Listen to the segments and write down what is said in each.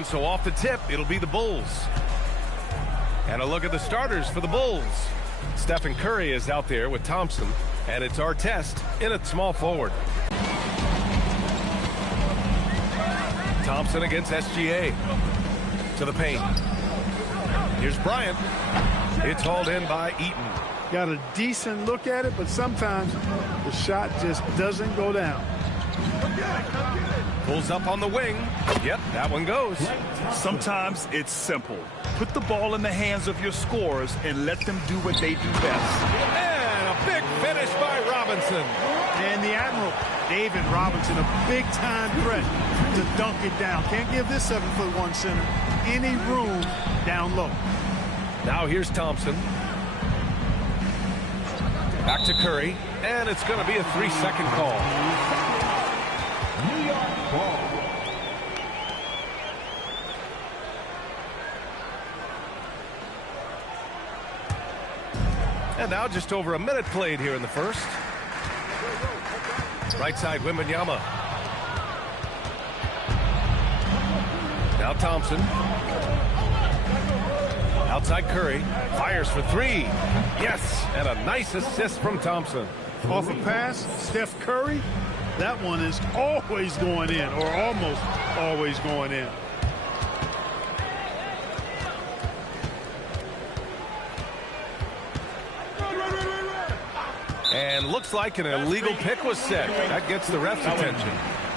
And so off the tip, it'll be the Bulls. And a look at the starters for the Bulls. Stephen Curry is out there with Thompson, and it's Artest in at small forward. Thompson against SGA. To the paint. Here's Bryant. It's hauled in by Eaton. Got a decent look at it, but sometimes the shot just doesn't go down. Pulls up on the wing. Yep, that one goes. Sometimes it's simple. Put the ball in the hands of your scorers and let them do what they do best. And a big finish by Robinson. And the Admiral, David Robinson, a big-time threat to dunk it down. Can't give this 7'1" center any room down low. Now here's Thompson. Back to Curry, and it's going to be a 3-second call. New York ball. And now just over a minute played here in the first. Right side, Wembanyama. Now Thompson. Outside Curry. Fires for three. Yes, and a nice assist from Thompson. Off a pass, Steph Curry. That one is always going in, or almost always going in. And looks like an illegal pick was set. That gets the ref's attention.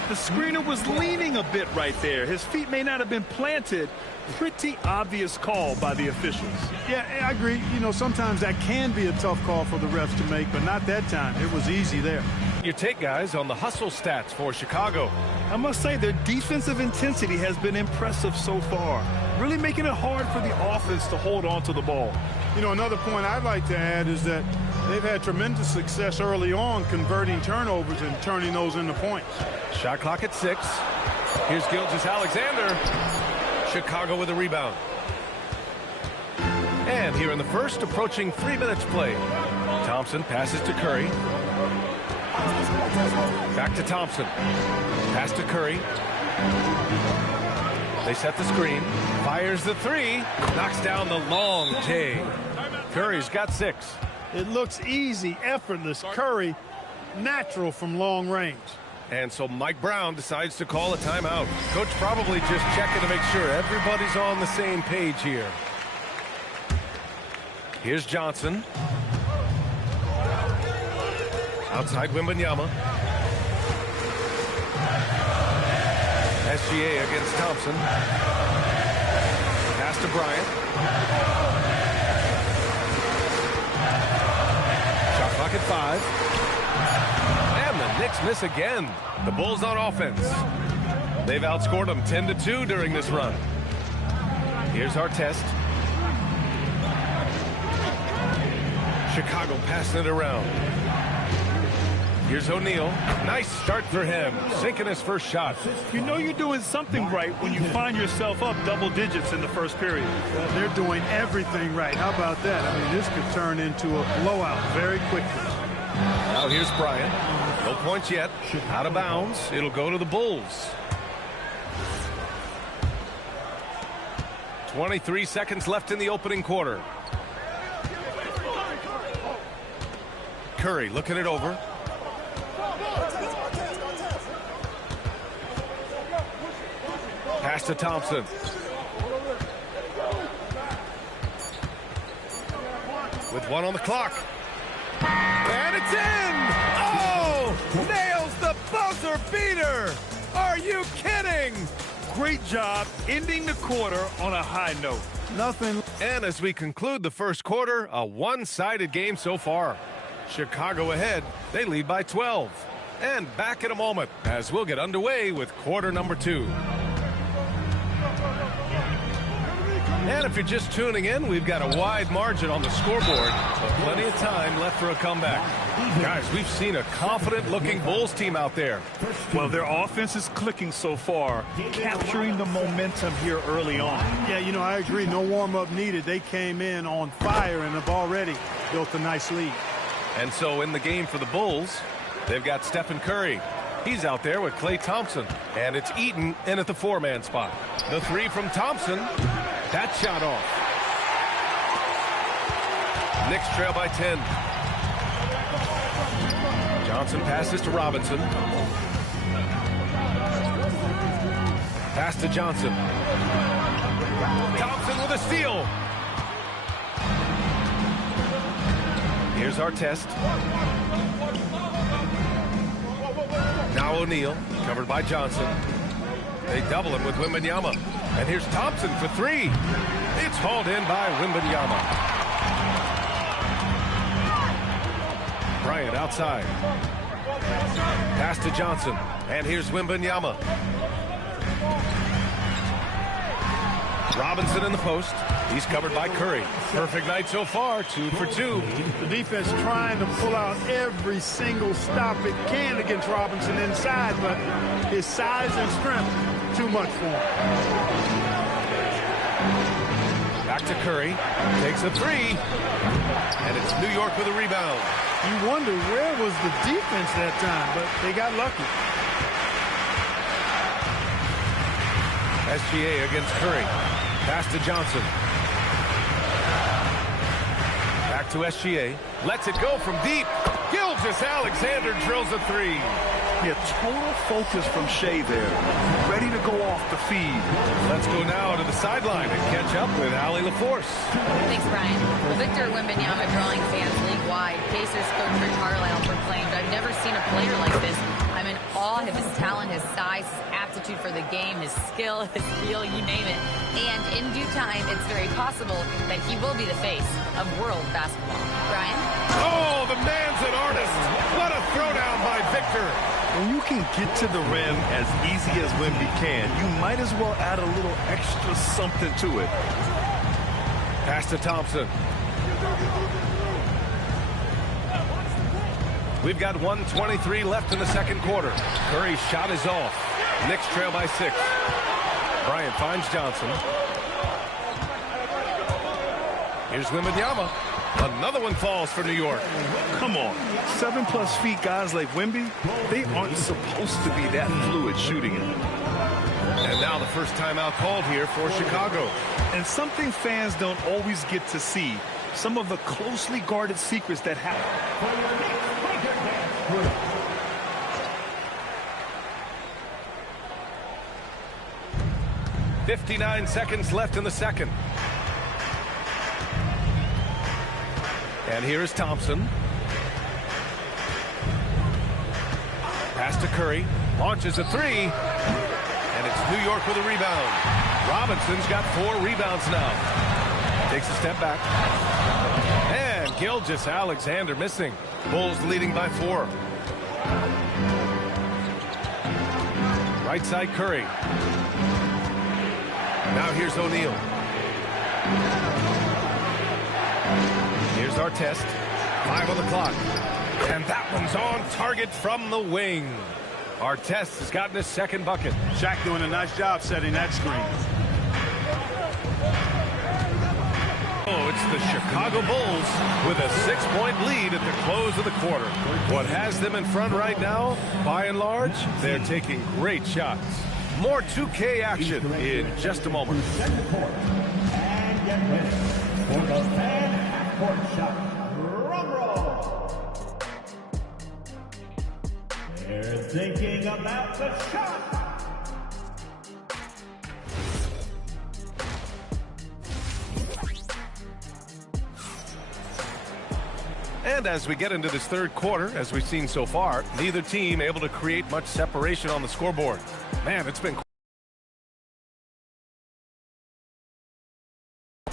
The screener was leaning a bit right there. His feet may not have been planted. Pretty obvious call by the officials. Yeah, I agree. You know, sometimes that can be a tough call for the refs to make, but not that time. It was easy there. Your take, guys, on the hustle stats for Chicago. I must say their defensive intensity has been impressive so far, really making it hard for the offense to hold on to the ball. You know, another point I'd like to add is that they've had tremendous success early on converting turnovers and turning those into points. Shot clock at 6. Here's Gilgeous-Alexander. Chicago with a rebound. And here in the first, approaching 3 minutes played. Thompson passes to Curry. Back to Thompson. Pass to Curry. They set the screen. Fires the three. Knocks down the long J. Curry's got 6. It looks easy, effortless. Curry, natural from long range. And so Mike Brown decides to call a timeout. Coach probably just checking to make sure everybody's on the same page here. Here's Johnson. Outside Wembanyama. SGA against Thompson. Pass to Bryant. Shot clock at 5. And the Knicks miss again. The Bulls on offense. They've outscored them 10-2 during this run. Here's Artest. Chicago passing it around. Here's O'Neal. Nice start for him. Sinking his first shot. You know you're doing something right when you find yourself up double digits in the first period. Well, they're doing everything right. How about that? I mean, this could turn into a blowout very quickly. Now here's Bryant. No points yet. Out of bounds. It'll go to the Bulls. 23 seconds left in the opening quarter. Curry looking it over. Pass to Thompson. With 1 on the clock. And it's in! Oh! Nails the buzzer beater! Are you kidding? Great job ending the quarter on a high note. Nothing. And as we conclude the first quarter, a one-sided game so far. Chicago ahead. They lead by 12. And back in a moment as we'll get underway with quarter number 2. And if you're just tuning in, we've got a wide margin on the scoreboard, but plenty of time left for a comeback. Guys, we've seen a confident-looking Bulls team out there. Well, their offense is clicking so far, capturing the momentum here early on. Yeah, you know, I agree. No warm-up needed. They came in on fire and have already built a nice lead. And so in the game for the Bulls, they've got Stephen Curry. He's out there with Klay Thompson. And it's Eaton in at the 4-man spot. The three from Thompson. That shot off. Knicks trail by 10. Johnson passes to Robinson. Pass to Johnson. Thompson with a steal. Here's Artest. Now O'Neal, covered by Johnson. They double him with Wembanyama. And here's Thompson for three. It's hauled in by Wembanyama. Bryant outside. Pass to Johnson. And here's Wembanyama. Robinson in the post. He's covered by Curry. Perfect night so far, 2 for 2. The defense trying to pull out every single stop it can against Robinson inside, but his size and strength, too much for him. Back to Curry. Takes a three. And it's New York with a rebound. You wonder where was the defense that time, but they got lucky. SGA against Curry. Pass to Johnson. Back to SGA. Lets it go from deep. Gilgeous-Alexander drills a three. Yeah, total focus from Shea there. Ready to go off the feed. Let's go now to the sideline and catch up with Allie LaForce. Thanks, Brian. Well, Victor Wembanyama drawing fans league-wide. Pacers coach Rick Carlisle proclaimed, "I've never seen a player like this. I'm in awe of his talent, his size, his aptitude for the game, his skill, his feel, you name it. And in due time, it's very possible that he will be the face of world basketball." Brian? Oh, the man's an artist. What a throwdown by Victor. When you can get to the rim as easy as Wemby can, you might as well add a little extra something to it. Pass to Thompson. We've got 1:23 left in the second quarter. Curry's shot is off. Knicks trail by 6. Bryant finds Johnson. Here's Wembanyama. Another one falls for New York. Come on. 7+ feet guys like Wemby, they aren't supposed to be that fluid shooting it. And now the first timeout called here for Chicago. And something fans don't always get to see, some of the closely guarded secrets that happen. 59 seconds left in the second. And here is Thompson. Pass to Curry. Launches a three. And it's New York with a rebound. Robinson's got 4 rebounds now. Takes a step back. And Gilgeous-Alexander missing. Bulls leading by 4. Right side Curry. Now here's O'Neal. Here's Artest. 5 on the clock. And that one's on target from the wing. Artest has gotten his second bucket. Shaq doing a nice job setting that screen. Oh, it's the Chicago Bulls with a 6-point lead at the close of the quarter. What has them in front right now, by and large, they're taking great shots. More 2K action in just a moment. And get ready for the fan half-court shot. Drum roll. They're thinking about the shot. And as we get into this third quarter, as we've seen so far, neither team able to create much separation on the scoreboard. Man, it's been...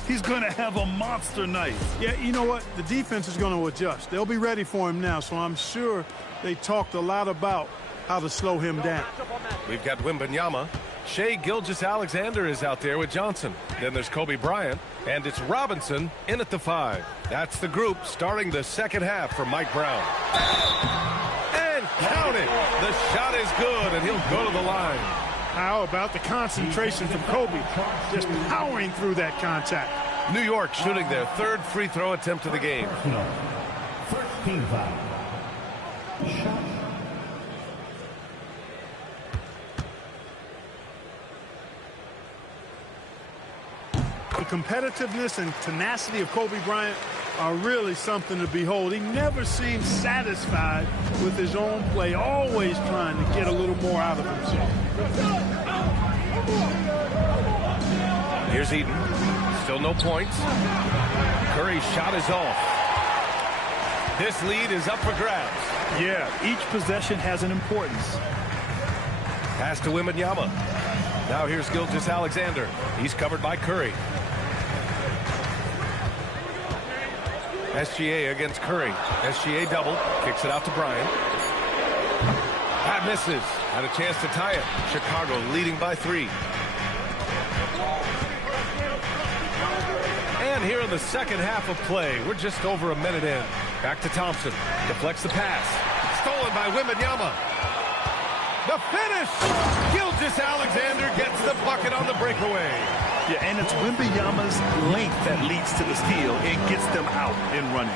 He's going to have a monster night. Yeah, you know what? The defense is going to adjust. They'll be ready for him now, so I'm sure they talked a lot about how to slow him down. We've got Wembanyama. Shea Gilgeous-Alexander is out there with Johnson. Then there's Kobe Bryant, and it's Robinson in at the 5. That's the group starting the second half for Mike Brown. And count it. The shot is good, and he'll go to the line. How about the concentration from Kobe? Just powering through that contact. New York shooting their 3rd free throw attempt of the game. First team foul. Shot. competitiveness and tenacity of Kobe Bryant are really something to behold. He never seems satisfied with his own play, always trying to get a little more out of himself. Here's Eaton. Still no points. Curry's shot is off. This lead is up for grabs. Yeah, each possession has an importance. Pass to Wembanyama. Now here's Gilgeous-Alexander. He's covered by Curry. SGA against Curry. SGA double. Kicks it out to Bryant. That misses. Had a chance to tie it. Chicago leading by 3. And here in the second half of play, we're just over a minute in. Back to Thompson. Deflects the pass. Stolen by Wembanyama. The finish! Gilgeous-Alexander gets the bucket on the breakaway. Yeah, and it's Wembanyama's length that leads to the steal and gets them out and running.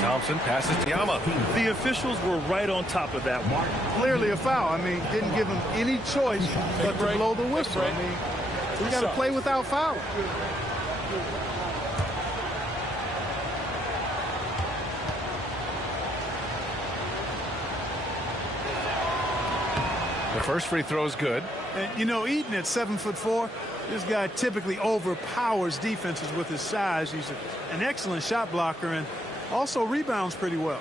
Thompson passes to Yama. The officials were right on top of that one. Clearly a foul. I mean, didn't give him any choice but to blow the whistle. I mean, we got to play without fouling. The first free throw is good. And, you know, Eaton at 7'4", this guy typically overpowers defenses with his size. He's an excellent shot blocker and also rebounds pretty well.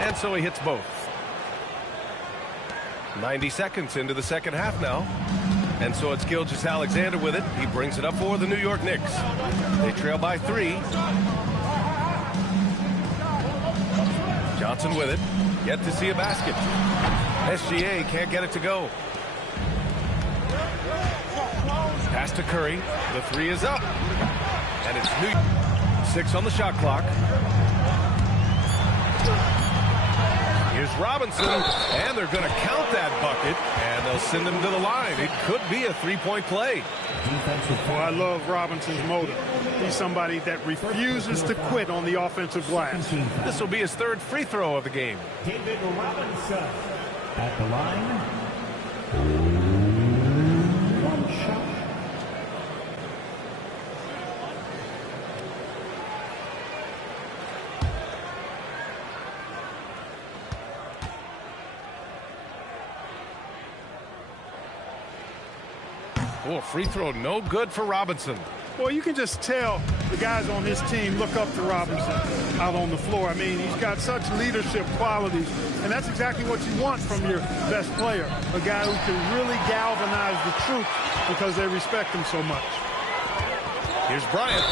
And so he hits both. 90 seconds into the second half now. And so it's Gilgeous-Alexander with it. He brings it up for the New York Knicks. They trail by 3. Johnson with it. Yet to see a basket. SGA can't get it to go. Pass to Curry. The 3 is up. And it's New York. 6 on the shot clock. Here's Robinson, and they're going to count that bucket, and they'll send him to the line. It could be a three-point play. Well, I love Robinson's motive. He's somebody that refuses to quit on the offensive glass. This will be his 3rd free throw of the game. David Robinson at the line. One shot. Oh, free throw no good for Robinson. Well, you can just tell the guys on his team look up to Robinson out on the floor. I mean, he's got such leadership qualities, and that's exactly what you want from your best player, a guy who can really galvanize the troops because they respect him so much. Here's Bryant.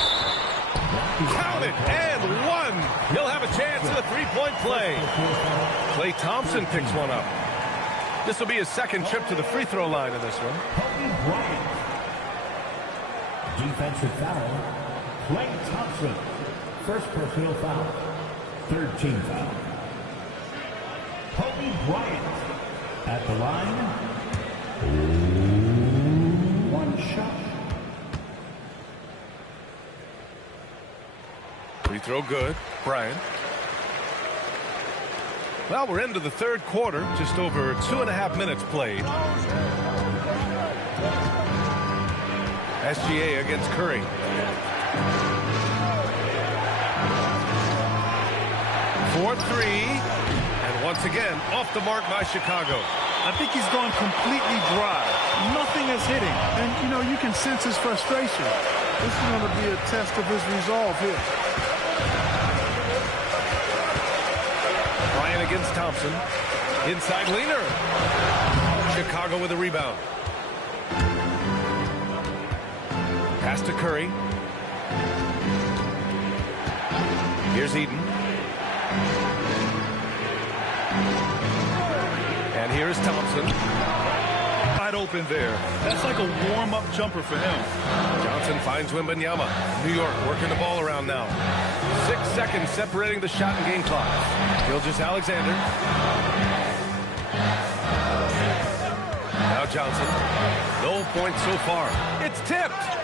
Count it, and 1. He'll have a chance at a three-point play. Klay Thompson picks one up. This will be his 2nd trip to the free throw line in this one. Kobe Bryant. Defensive foul. Klay Thompson. First personal foul. 3rd team foul. Kobe Bryant at the line. One shot. Free throw good. Bryant. Well, we're into the 3rd quarter. Just over 2.5 minutes played. SGA against Curry. For 3. And once again, off the mark by Chicago. I think he's gone completely dry. Nothing is hitting. And, you know, you can sense his frustration. This is going to be a test of his resolve here. Bryant against Thompson. Inside leaner. Chicago with a rebound. Pass to Curry. Here's Eaton. And here's Thompson. Wide open there. That's like a warm-up jumper for him. Johnson finds Wembanyama. New York working the ball around now. 6 seconds separating the shot and game clock. Gilgeous-Alexander. Now Johnson. No points so far. It's tipped.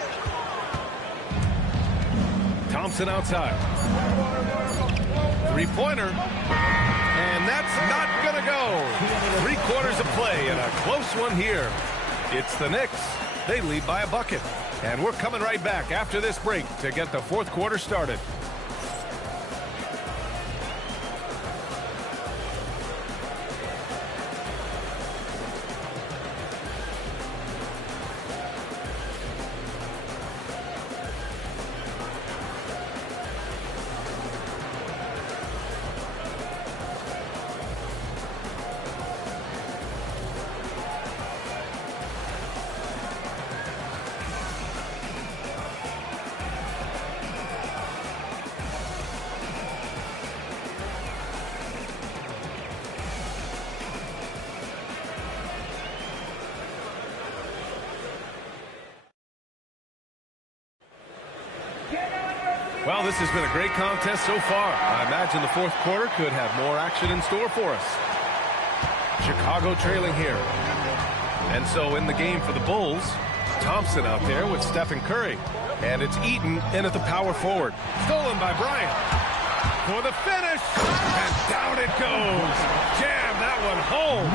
Thompson outside. Three-pointer. And that's not going to go. 3/4 of play and a close one here. It's the Knicks. They lead by a bucket. And we're coming right back after this break to get the fourth quarter started. Well, this has been a great contest so far. I imagine the fourth quarter could have more action in store for us. Chicago trailing here. And so in the game for the Bulls, Thompson out there with Stephen Curry. And it's Eaton in at the power forward. Stolen by Bryant. For the finish. And down it goes. Jam that one home.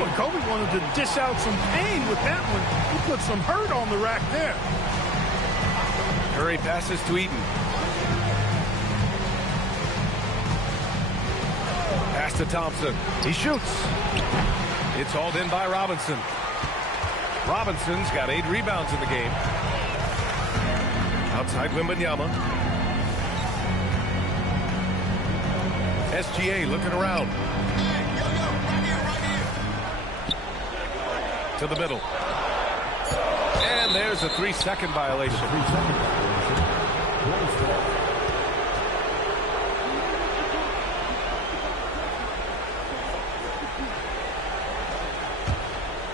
Boy, Kobe wanted to dish out some pain with that one. He put some hurt on the rack there. Curry passes to Eaton. Pass to Thompson. He shoots. It's hauled in by Robinson. Robinson's got 8 rebounds in the game. Outside Wembanyama. SGA looking around. To the middle. And there's a 3-second violation.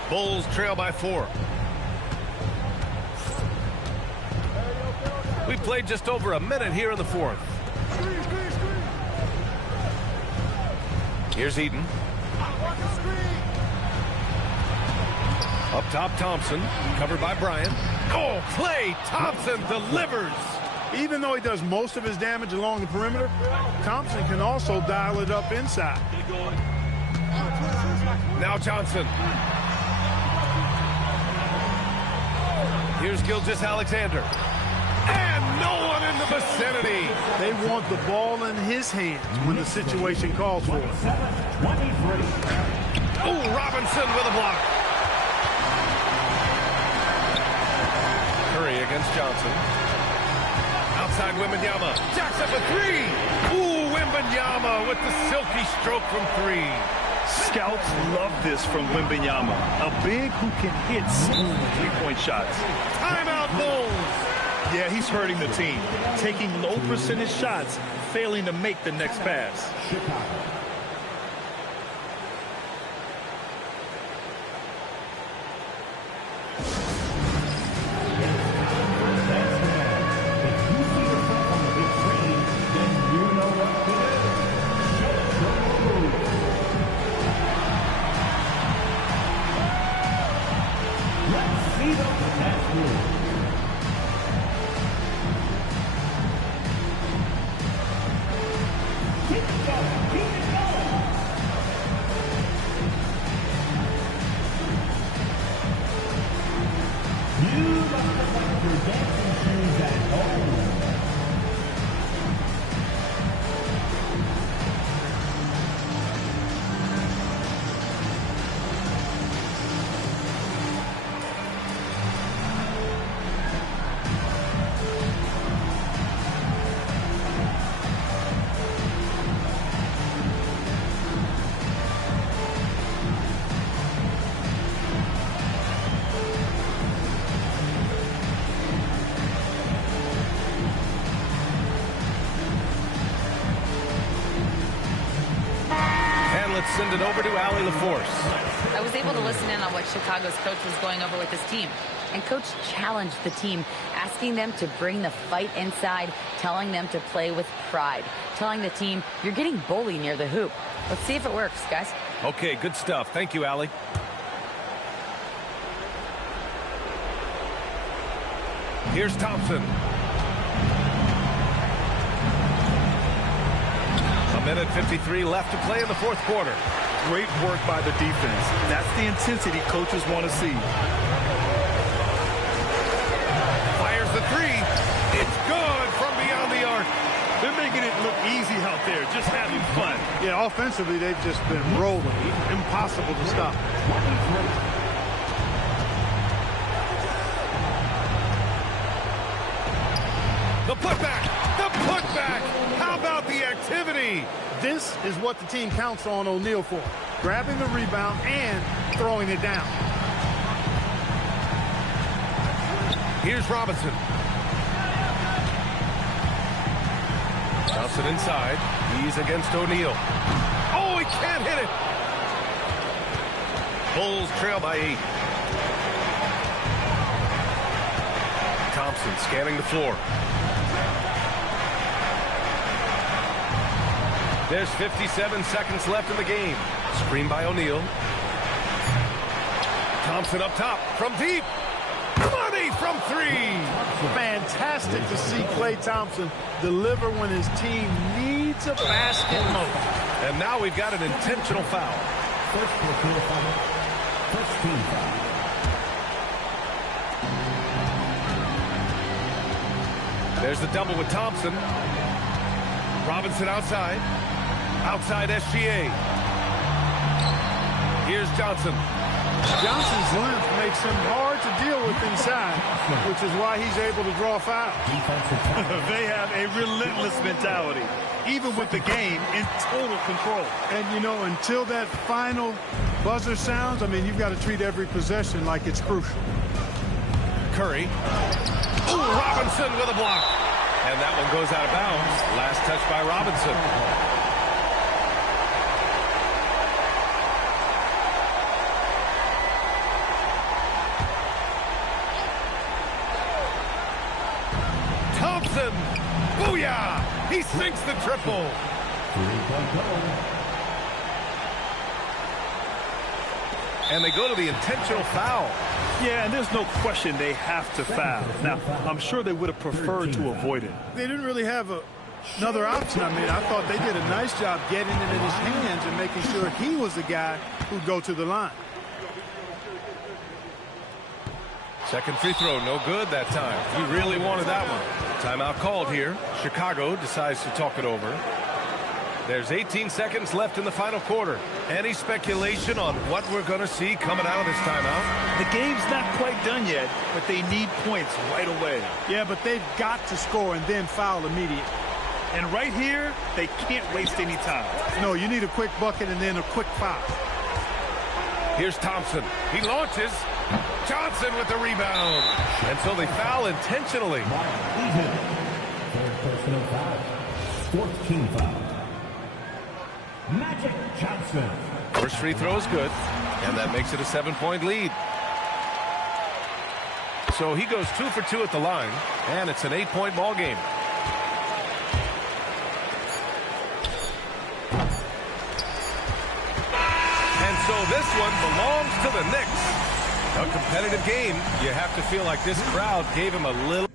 Bulls trail by 4. We played just over a minute here in the fourth. Here's Eaton. Up top, Thompson. Covered by Bryant. Oh, Klay Thompson delivers. Even though he does most of his damage along the perimeter, Thompson can also dial it up inside. Now Johnson. Here's Gilgeous-Alexander. And no one in the vicinity. They want the ball in his hands when the situation calls for it. Oh, Robinson with a block. Curry against Johnson. Outside Wembanyama. Jacks up a 3. Ooh, Wembanyama with the silky stroke from 3. Scouts love this from Wembanyama. A big who can hit smooth three-point shots. Timeout, Bulls. Yeah, he's hurting the team. Taking low percentage shots, failing to make the next pass. Send it over to Allie LaForce. I was able to listen in on what Chicago's coach was going over with his team. And coach challenged the team, asking them to bring the fight inside, telling them to play with pride, telling the team, you're getting bullied near the hoop. Let's see if it works, guys. Okay, good stuff. Thank you, Allie. Here's Thompson. Up minute 53 left to play in the fourth quarter. Great work by the defense. That's the intensity coaches want to see. Fires the three. It's good from beyond the arc. They're making it look easy out there, just having fun. Yeah, offensively, they've just been rolling. Impossible to stop. The putback. The putback. How about the activity? This is what the team counts on O'Neal for. Grabbing the rebound and throwing it down. Here's Robinson. Johnson inside. He's against O'Neal. Oh, he can't hit it. Bulls trail by 8. Thompson scanning the floor. There's 57 seconds left in the game. Screen by O'Neal. Thompson up top from deep. Money from 3. Fantastic to see Klay Thompson deliver when his team needs a basket most. And now we've got an intentional foul. First personal foul. First team foul. There's the double with Thompson. Robinson outside. Outside SGA. Here's Johnson. Johnson's length makes him hard to deal with inside, which is why he's able to draw fouls. They have a relentless mentality, even with the game in total control. And, you know, until that final buzzer sounds, I mean, you've got to treat every possession like it's crucial. Curry. Ooh, Robinson with a block. And that one goes out of bounds. Last touch by Robinson. Thompson. Booyah! He sinks the triple. And they go to the intentional foul. Yeah, and there's no question they have to foul. Now, I'm sure they would have preferred to avoid it. They didn't really have another option. I mean, I thought they did a nice job getting it in his hands and making sure he was the guy who'd go to the line. Second free throw, no good that time. He really wanted that one. Timeout called here. Chicago decides to talk it over. There's 18 seconds left in the final quarter. Any speculation on what we're going to see coming out of this timeout? The game's not quite done yet, but they need points right away. Yeah, but they've got to score and then foul immediately. And right here, they can't waste any time. No, you need a quick bucket and then a quick foul. Here's Thompson. He launches. Johnson with the rebound. And so they foul intentionally. Third personal foul. Fourth team foul. Magic Johnson. First free throw is good. And that makes it a 7-point lead. So he goes 2 for 2 at the line. And it's an 8-point ball game. And so this one belongs to the Knicks. A competitive game. You have to feel like this crowd gave him a little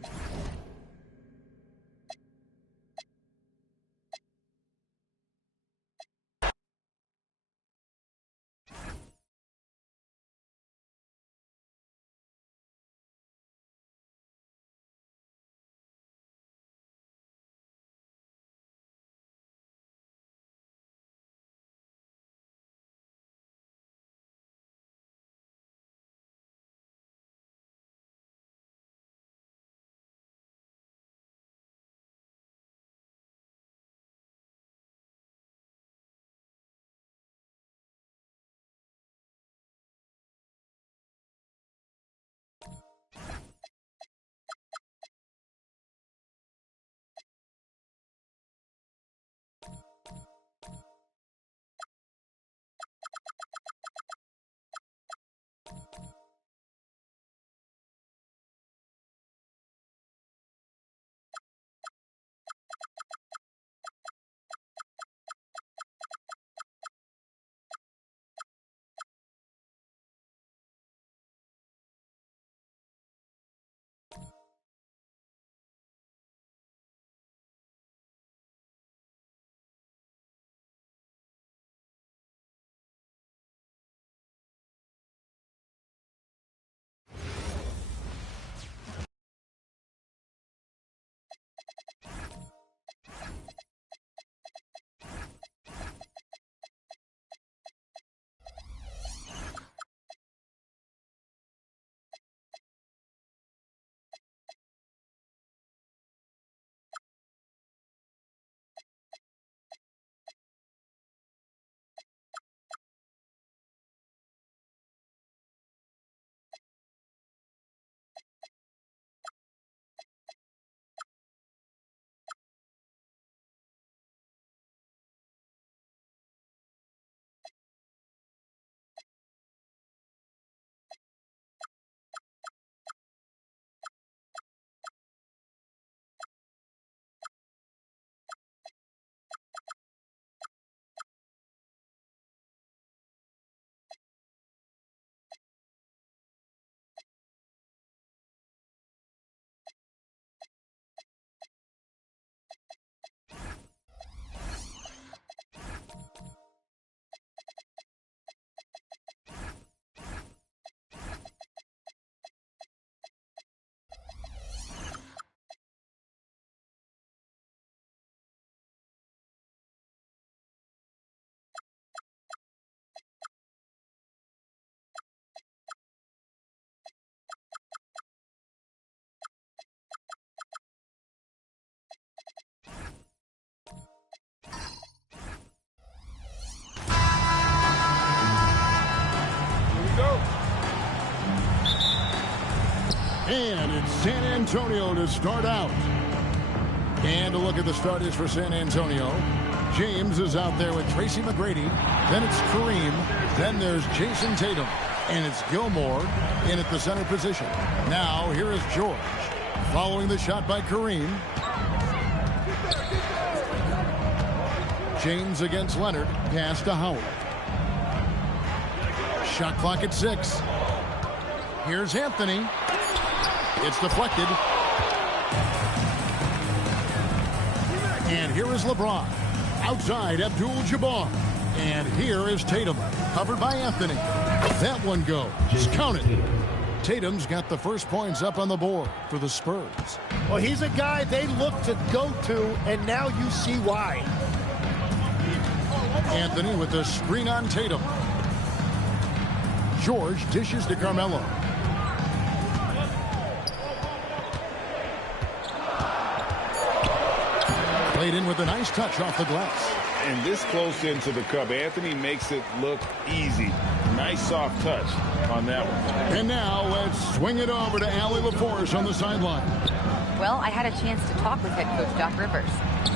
And it's San Antonio to start out. And a look at the starters for San Antonio. James is out there with Tracy McGrady. Then it's Kareem. Then there's Jason Tatum. And it's Gilmore in at the center position. Now here is George. Following the shot by Kareem. James against Leonard. Pass to Howard. Shot clock at 6. Here's Anthony. It's deflected. And here is LeBron. Outside, Abdul-Jabbar. And here is Tatum. Covered by Anthony. That one goes. Just count it. Tatum's got the first points up on the board for the Spurs. Well, he's a guy they look to go to, and now you see why. Anthony with the screen on Tatum. George dishes to Carmelo. Played in with a nice touch off the glass. And this close into the cup, Anthony makes it look easy. Nice soft touch on that one. And now let's swing it over to Allie LaForce on the sideline. Well, I had a chance to talk with head coach Doc Rivers.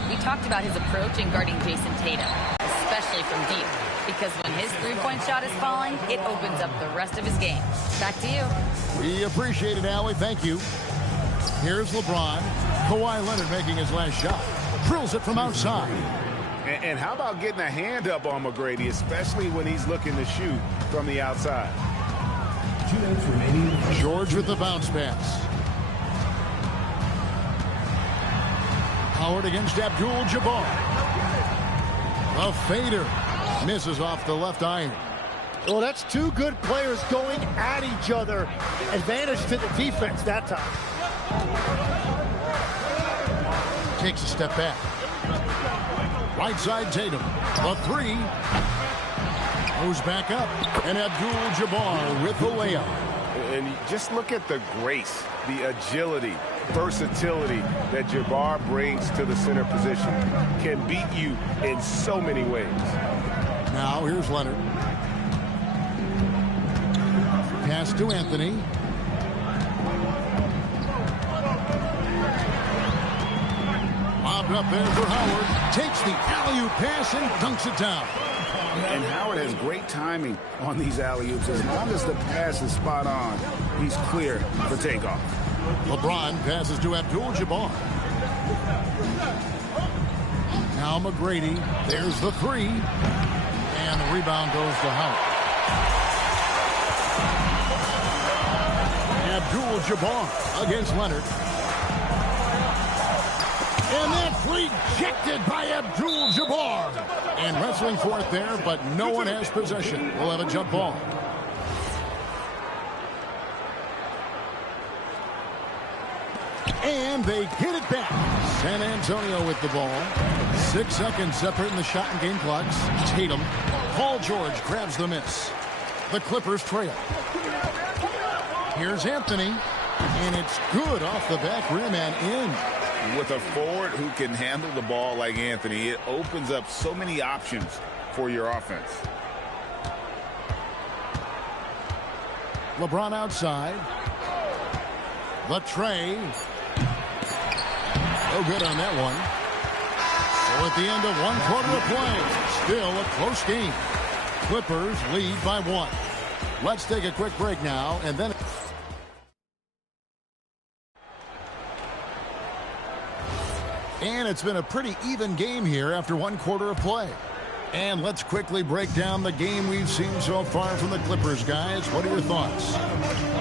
We talked about his approach in guarding Jason Tatum, especially from deep, because when his three-point shot is falling, it opens up the rest of his game. Back to you. We appreciate it, Allie. Thank you. Here's LeBron. Kawhi Leonard making his last shot. Drills it from outside. And how about getting a hand up on McGrady, especially when he's looking to shoot from the outside? 2 minutes remaining. George with the bounce pass. Howard against Abdul-Jabbar. A fader. Misses off the left iron. Well, that's two good players going at each other. Advantage to the defense that time. Takes a step back. Right side Tatum. The three. Goes back up. And Abdul-Jabbar with the layup. And just look at the grace, the agility, versatility that Jabbar brings to the center position. Can beat you in so many ways. Now here's Leonard. Pass to Anthony. Lobbed up there for Howard. Takes the alley-oop pass and dunks it down. And Howard has great timing on these alley-oops. As long as the pass is spot on, he's clear for takeoff. LeBron passes to Abdul-Jabbar. Now McGrady. There's the three. And the rebound goes to Howard. Abdul-Jabbar against Leonard. And that's rejected by Abdul-Jabbar. And wrestling for it there, but no one has possession. We'll have a jump ball. And they get it back. San Antonio with the ball. 6 seconds separating the shot and game clocks. Tatum. Paul George grabs the miss. The Clippers trail. Here's Anthony. And it's good off the back rim and in. With a forward who can handle the ball like Anthony, it opens up so many options for your offense. LeBron outside. The tray. No good on that one. So at the end of 1 quarter of play, still a close game. Clippers lead by 1. Let's take a quick break now, and then... And it's been a pretty even game here after 1 quarter of play. And let's quickly break down the game we've seen so far from the Clippers, guys. What are your thoughts?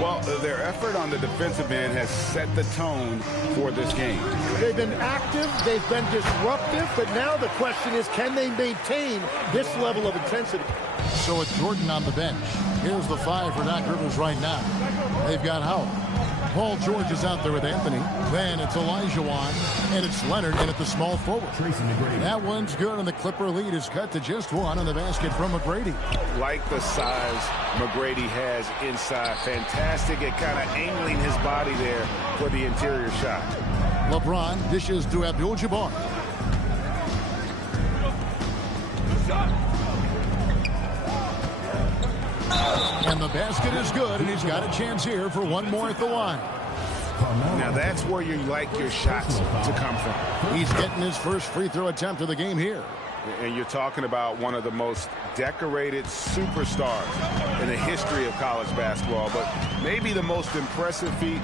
Well, their effort on the defensive end has set the tone for this game. They've been active, they've been disruptive, but now the question is, can they maintain this level of intensity? So it's Jordan on the bench. Here's the 5 for Doc Rivers right now. They've got Howard. Paul George is out there with Anthony. Then it's Olajuwon, and it's Leonard in at the small forward. That one's good, and the Clipper lead is cut to just 1 on the basket from McGrady. Like the size McGrady has inside. Fantastic at kind of angling his body there for the interior shot. LeBron dishes to Abdul-Jabbar. And the basket is good, and he's got a chance here for 1 more at the line. Now that's where you like your shots to come from. He's getting his first free throw attempt of the game here. And you're talking about one of the most decorated superstars in the history of college basketball, but maybe the most impressive feat.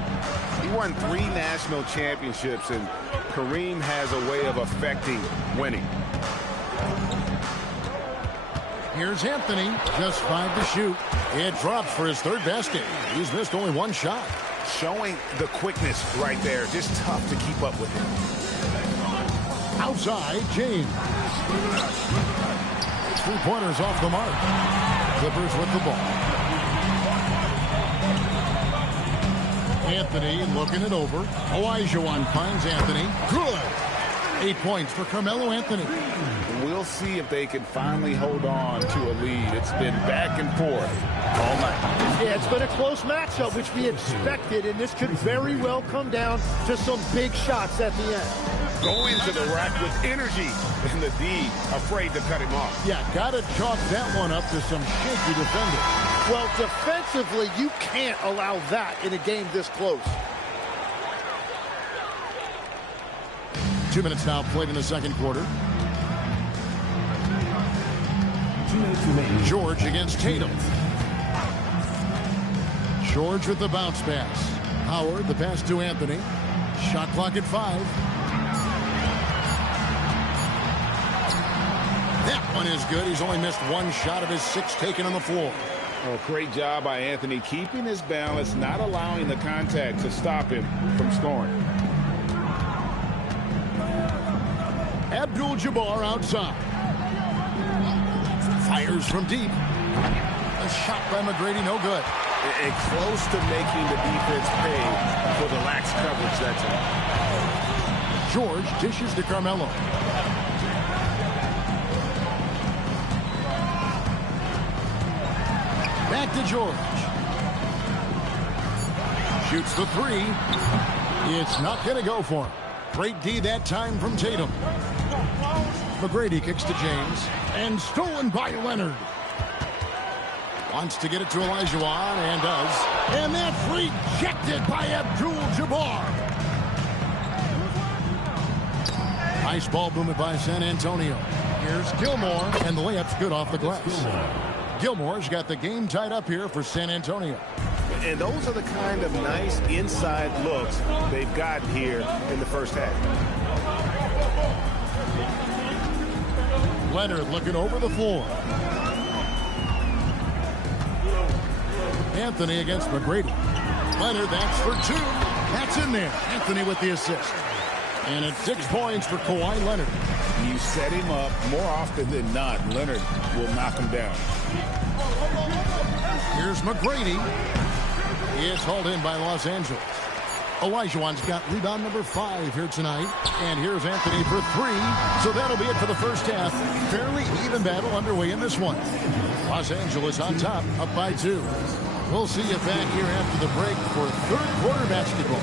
He won 3 national championships, and Kareem has a way of affecting winning. Here's Anthony, just 5 to shoot. It drops for his 3rd basket. He's missed only 1 shot. Showing the quickness right there. Just tough to keep up with him. Outside, James. 3-pointers off the mark. Clippers with the ball. Anthony looking it over. Olajuwon finds Anthony. Good. 8 points for Carmelo Anthony. We'll see if they can finally hold on to a lead. It's been back and forth all night. Yeah, it's been a close matchup, which we expected, and this could very well come down to some big shots at the end. Go into the rack with energy, and the D afraid to cut him off. Yeah, got to chalk that one up to some shaky defending. Well, defensively, you can't allow that in a game this close. 2 minutes now played in the second quarter. George against Tatum. George with the bounce pass. Howard, the pass to Anthony. Shot clock at 5. That one is good. He's only missed 1 shot of his 6 taken on the floor. Oh, great job by Anthony keeping his balance, not allowing the contact to stop him from scoring. Abdul-Jabbar outside. Fires from deep. A shot by McGrady, no good. And close to making the defense pay for the lax coverage that's in. George dishes to Carmelo. Back to George. Shoots the 3. It's not going to go for him. Great D that time from Tatum. McGrady kicks to James. And stolen by Leonard. Wants to get it to Olajuwon, and does. And that's rejected by Abdul-Jabbar. Nice ball movement by San Antonio. Here's Gilmore, and the layup's good off the glass. Gilmore's got the game tied up here for San Antonio. And those are the kind of nice inside looks they've gotten here in the first half. Leonard looking over the floor. Anthony against McGrady. Leonard, that's for 2. That's in there. Anthony with the assist. And it's 6 points for Kawhi Leonard. You set him up more often than not. Leonard will knock him down. Here's McGrady. It's hauled in by Los Angeles. Olajuwon's got rebound number 5 here tonight. And here's Anthony for 3. So that'll be it for the first half. Fairly even battle underway in this one. Los Angeles on top, up by 2. We'll see you back here after the break for third quarter basketball.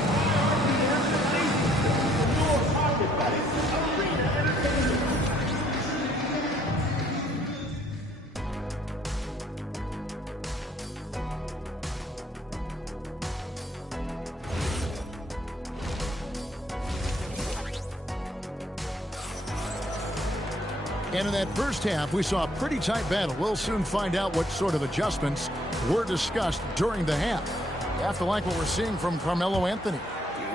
And in that first half, we saw a pretty tight battle. We'll soon find out what sort of adjustments were discussed during the half. You have to like what we're seeing from Carmelo Anthony.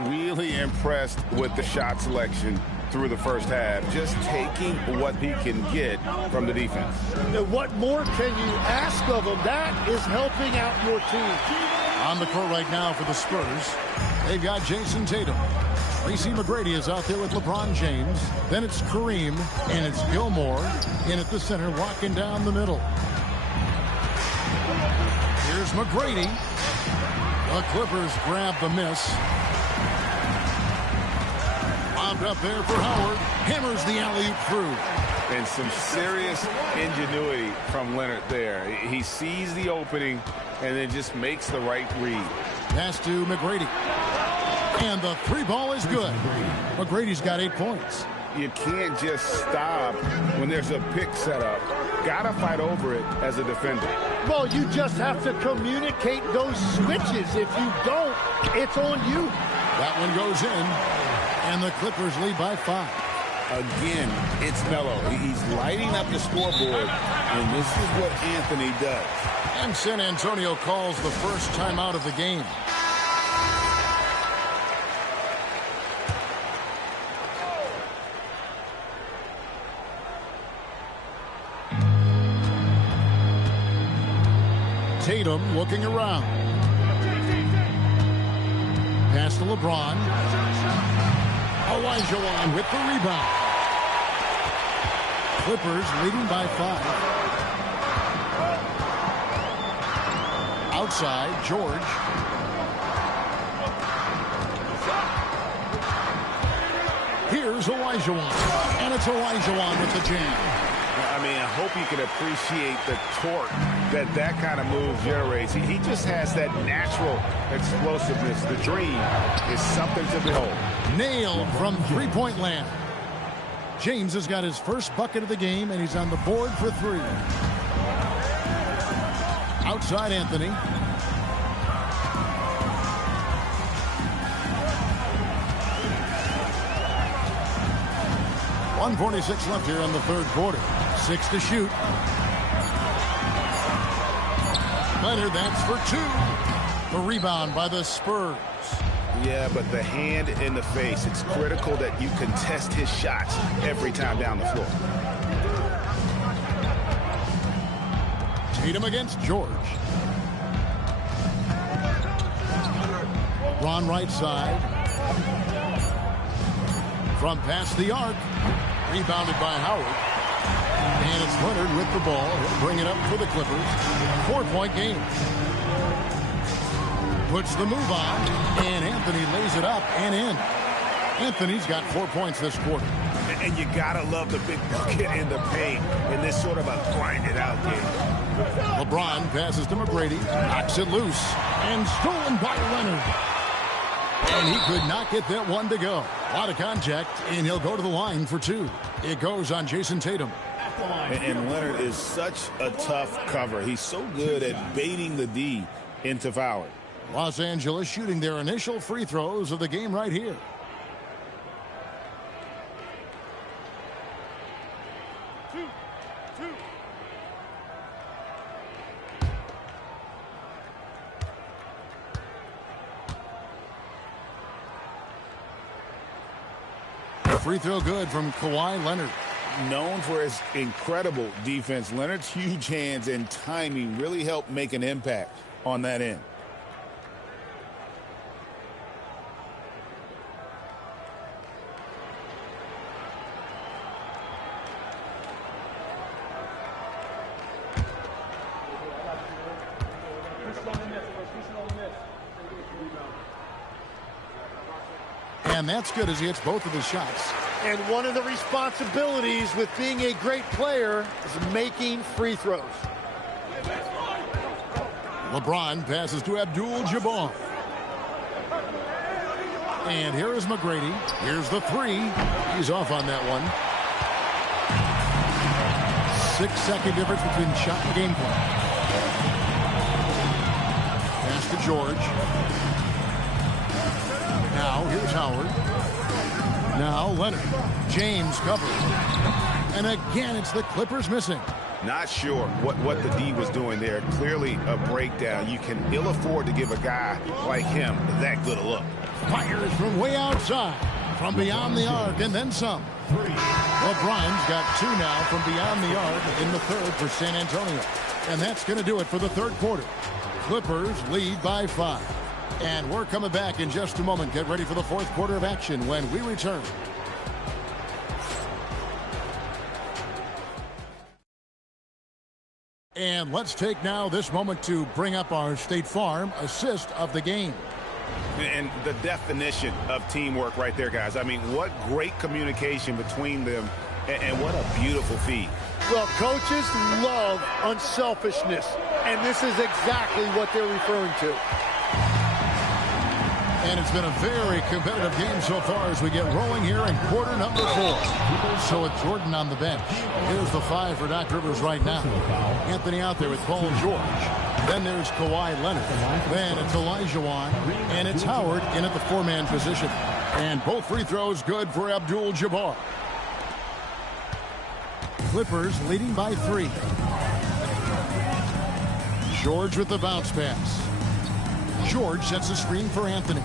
Really impressed with the shot selection through the first half. Just taking what he can get from the defense. Now, what more can you ask of him? That is helping out your team. On the court right now for the Spurs, they've got Jason Tatum. Tracy McGrady is out there with LeBron James. Then it's Kareem, and it's Gilmore in at the center, locking down the middle. Here's McGrady. The Clippers grab the miss. Bobbed up there for Howard. Hammers the alley-oop through. And some serious ingenuity from Leonard there. He sees the opening and then just makes the right read. Pass to McGrady. And the 3 ball is good. McGrady's got 8 points. You can't just stop when there's a pick set up. got to fight over it as a defender. Well, you just have to communicate those switches. If you don't, it's on you. That one goes in, and the Clippers lead by 5. Again, it's Melo. He's lighting up the scoreboard, and this is what Anthony does. And San Antonio calls the first timeout of the game. Tatum looking around. Pass to LeBron. Olajuwon with the rebound. Clippers leading by 5. Outside, George. Here's Olajuwon. And it's Olajuwon with the jam. I mean, I hope you can appreciate the torque that kind of move generates. He just has that natural explosiveness. The dream is something to behold. Nailed from three-point land. James has got his first bucket of the game, and he's on the board for 3. Outside Anthony. .146 left here in the third quarter. 6 to shoot. Leonard, that's for 2. The rebound by the Spurs. Yeah, but the hand in the face, it's critical that you contest his shots every time down the floor. Tatum against George. Ron right side. From past the arc. Rebounded by Howard. And it's Leonard with the ball. He'll bring it up for the Clippers. 4-point game. Puts the move on. And Anthony lays it up and in. Anthony's got 4 points this quarter. And you gotta love the big bucket in the paint in this sort of a grinded out game. LeBron passes to McGrady. Knocks it loose. And stolen by Leonard. And he could not get that one to go. A lot of contact, and he'll go to the line for 2. It goes on Jason Tatum. And Leonard is such a tough cover. He's so good at baiting the D into fouling. Los Angeles shooting their initial free throws of the game right here. Free throw good from Kawhi Leonard. Known for his incredible defense, Leonard's huge hands and timing really helped make an impact on that end. And that's good as he hits both of his shots. And one of the responsibilities with being a great player is making free throws. LeBron passes to Abdul-Jabbar. And here is McGrady. Here's the 3. He's off on that one. 6-second difference between shot and game clock. Pass to George. Now, here's Howard. Now, Leonard. James covered. And again, it's the Clippers missing. Not sure what the D was doing there. Clearly a breakdown. You can ill afford to give a guy like him that good a look. Fires from way outside. From beyond the arc and then some. LeBron's got 2 now from beyond the arc in the third for San Antonio. And that's going to do it for the third quarter. Clippers lead by 5. And we're coming back in just a moment. Get ready for the fourth quarter of action when we return. And let's take now this moment to bring up our State Farm assist of the game. And the definition of teamwork right there, guys. I mean, what great communication between them, and what a beautiful feed. Well, coaches love unselfishness, and this is exactly what they're referring to. And it's been a very competitive game so far as we get rolling here in quarter number 4. So with Jordan on the bench, here's the 5 for Doc Rivers right now. Anthony out there with Paul George. Then there's Kawhi Leonard. Then it's Olajuwon. And it's Howard in at the 4-man position. And both free throws good for Abdul-Jabbar. Clippers leading by 3. George with the bounce pass. George sets a screen for Anthony.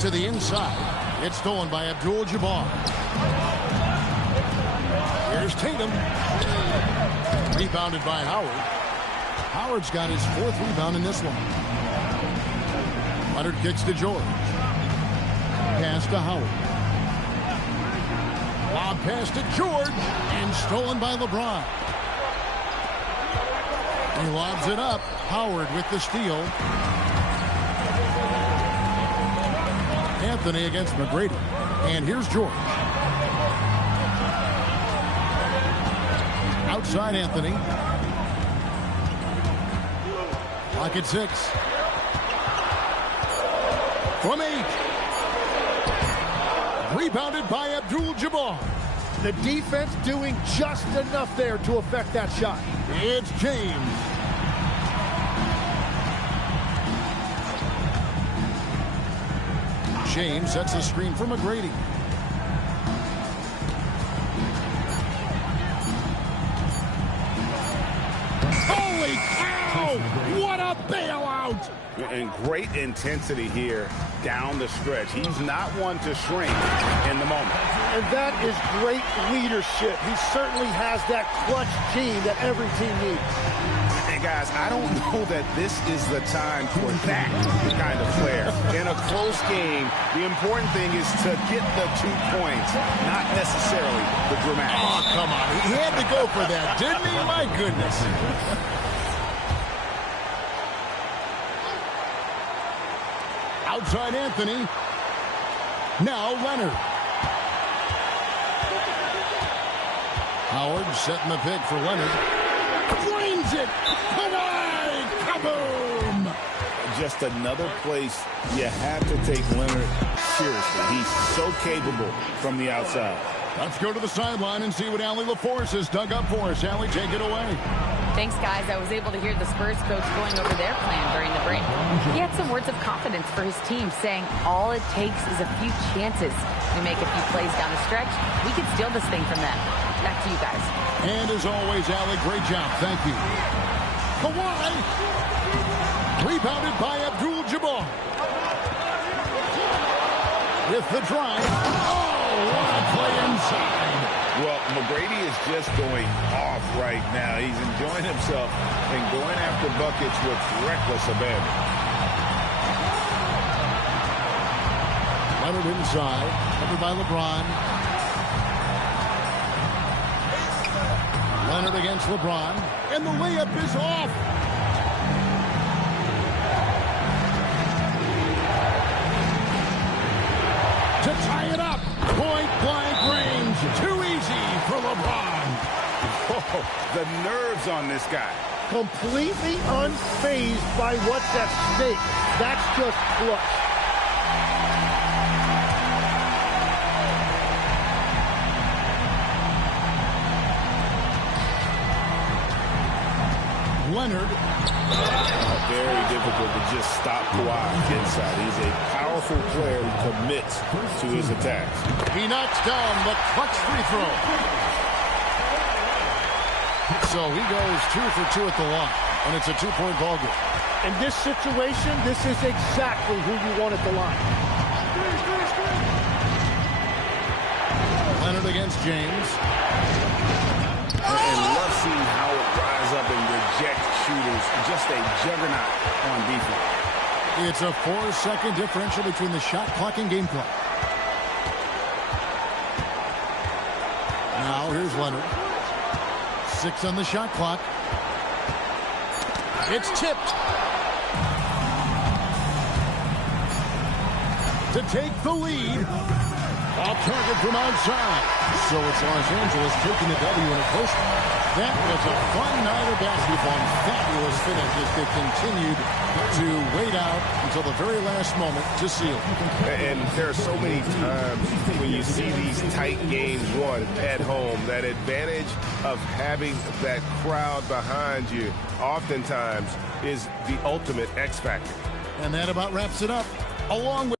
To the inside. It's stolen by Abdul-Jabbar. Here's Tatum. Rebounded by Howard. Howard's got his 4th rebound in this one. Leonard kicks to George. Pass to Howard. Lob pass to George. And stolen by LeBron. He lobs it up. Howard with the steal. Anthony against McGrady. And here's George. Outside Anthony. Clock at 6. From 8. Rebounded by Abdul-Jabbar. The defense doing just enough there to affect that shot. It's James. James sets the screen for McGrady. Holy cow! What a bailout! And great intensity here down the stretch. He's not one to shrink in the moment. And that is great leadership. He certainly has that clutch gene that every team needs. And guys, I don't know that this is the time for that kind of flair. In a close game, the important thing is to get the 2 points, not necessarily the dramatic. Oh, come on. He had to go for that, didn't he? My goodness. Outside Anthony. Now Leonard. Howard setting the pick for Leonard. Flames it. Kawhi. Kaboom. Just another place you have to take Leonard seriously. He's so capable from the outside. Let's go to the sideline and see what Allie LaForce has dug up for us. Allie, take it away. Thanks, guys. I was able to hear the Spurs coach going over their plan during the break. He had some words of confidence for his team, saying all it takes is a few chances. We make a few plays down the stretch, we can steal this thing from them. Back to you guys. And as always, Allie, great job. Thank you. Kawhi. Rebounded by Abdul-Jabbar. With the drive. Oh, what a play inside. Well, McGrady is just going off right now. He's enjoying himself and going after buckets with reckless abandon. Leonard inside, covered by LeBron. Leonard against LeBron, and the layup is off. To tie it up, point-blank range, too easy for LeBron. Oh, the nerves on this guy. Completely unfazed by what's at stake. That's just clutch. Leonard. Very difficult to just stop Kawhi inside. He's a powerful player who commits to his attacks. He knocks down the clutch free throw. So he goes 2 for 2 at the line, and it's a 2-point ball game. In this situation, this is exactly who you want at the line. Leonard against James. And love seeing Howard rise up and reject shooters. Just a juggernaut on defense. It's a 4-second differential between the shot clock and game clock. Now here's Leonard. 6 on the shot clock. It's tipped. To take the lead. Off target from outside. So it's Los Angeles taking the W in a close one. That was a fun night of basketball and fabulous finish as they continued to wait out until the very last moment to seal. And there are so many times when you see these tight games won at home, that advantage of having that crowd behind you oftentimes is the ultimate X factor. And that about wraps it up. Along with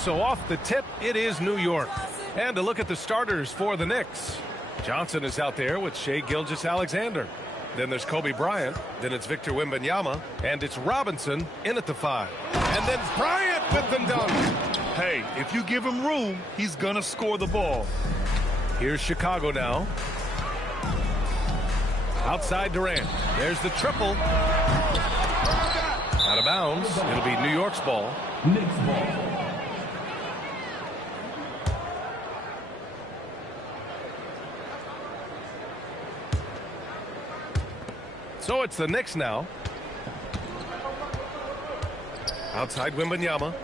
so off the tip, it is New York. And a look at the starters for the Knicks. Johnson is out there with Shai Gilgeous-Alexander. Then there's Kobe Bryant. Then it's Victor Wembanyama. And it's Robinson in at the 5. And then Bryant with them dunk. Hey, if you give him room, he's going to score the ball. Here's Chicago now. Outside Durant. There's the triple. Out of bounds. It'll be New York's ball. Knicks ball. So it's the Knicks now. Outside Wembanyama.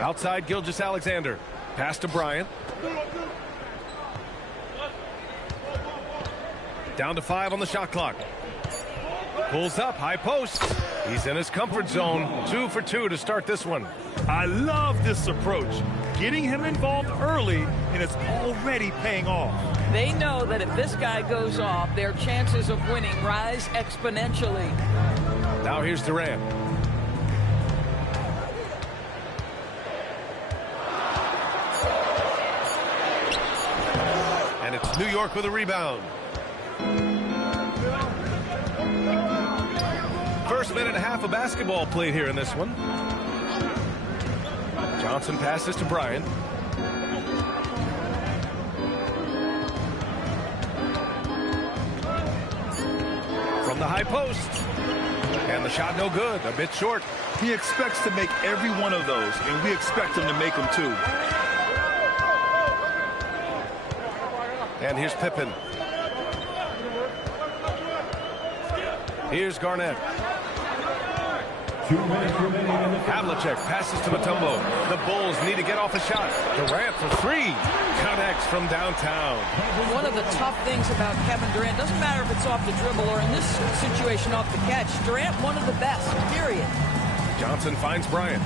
Outside Gilgeous-Alexander. Pass to Bryant. Down to 5 on the shot clock. Pulls up, high post. He's in his comfort zone. 2 for 2 to start this one. I love this approach. Getting him involved early, and it's already paying off. They know that if this guy goes off, their chances of winning rise exponentially. Now here's Durant. And it's New York with a rebound. First minute and a half of basketball played here in this one. Johnson passes to Bryant. From the high post. And the shot no good, a bit short. He expects to make every one of those, and we expect him to make them too. And here's Pippen. Here's Garnett. 2 minutes remaining in the Havlicek passes to Mutombo. The Bulls need to get off a shot. Durant for 3. Connects from downtown. One of the tough things about Kevin Durant, doesn't matter if it's off the dribble or in this situation off the catch, Durant one of the best, period. Johnson finds Bryant.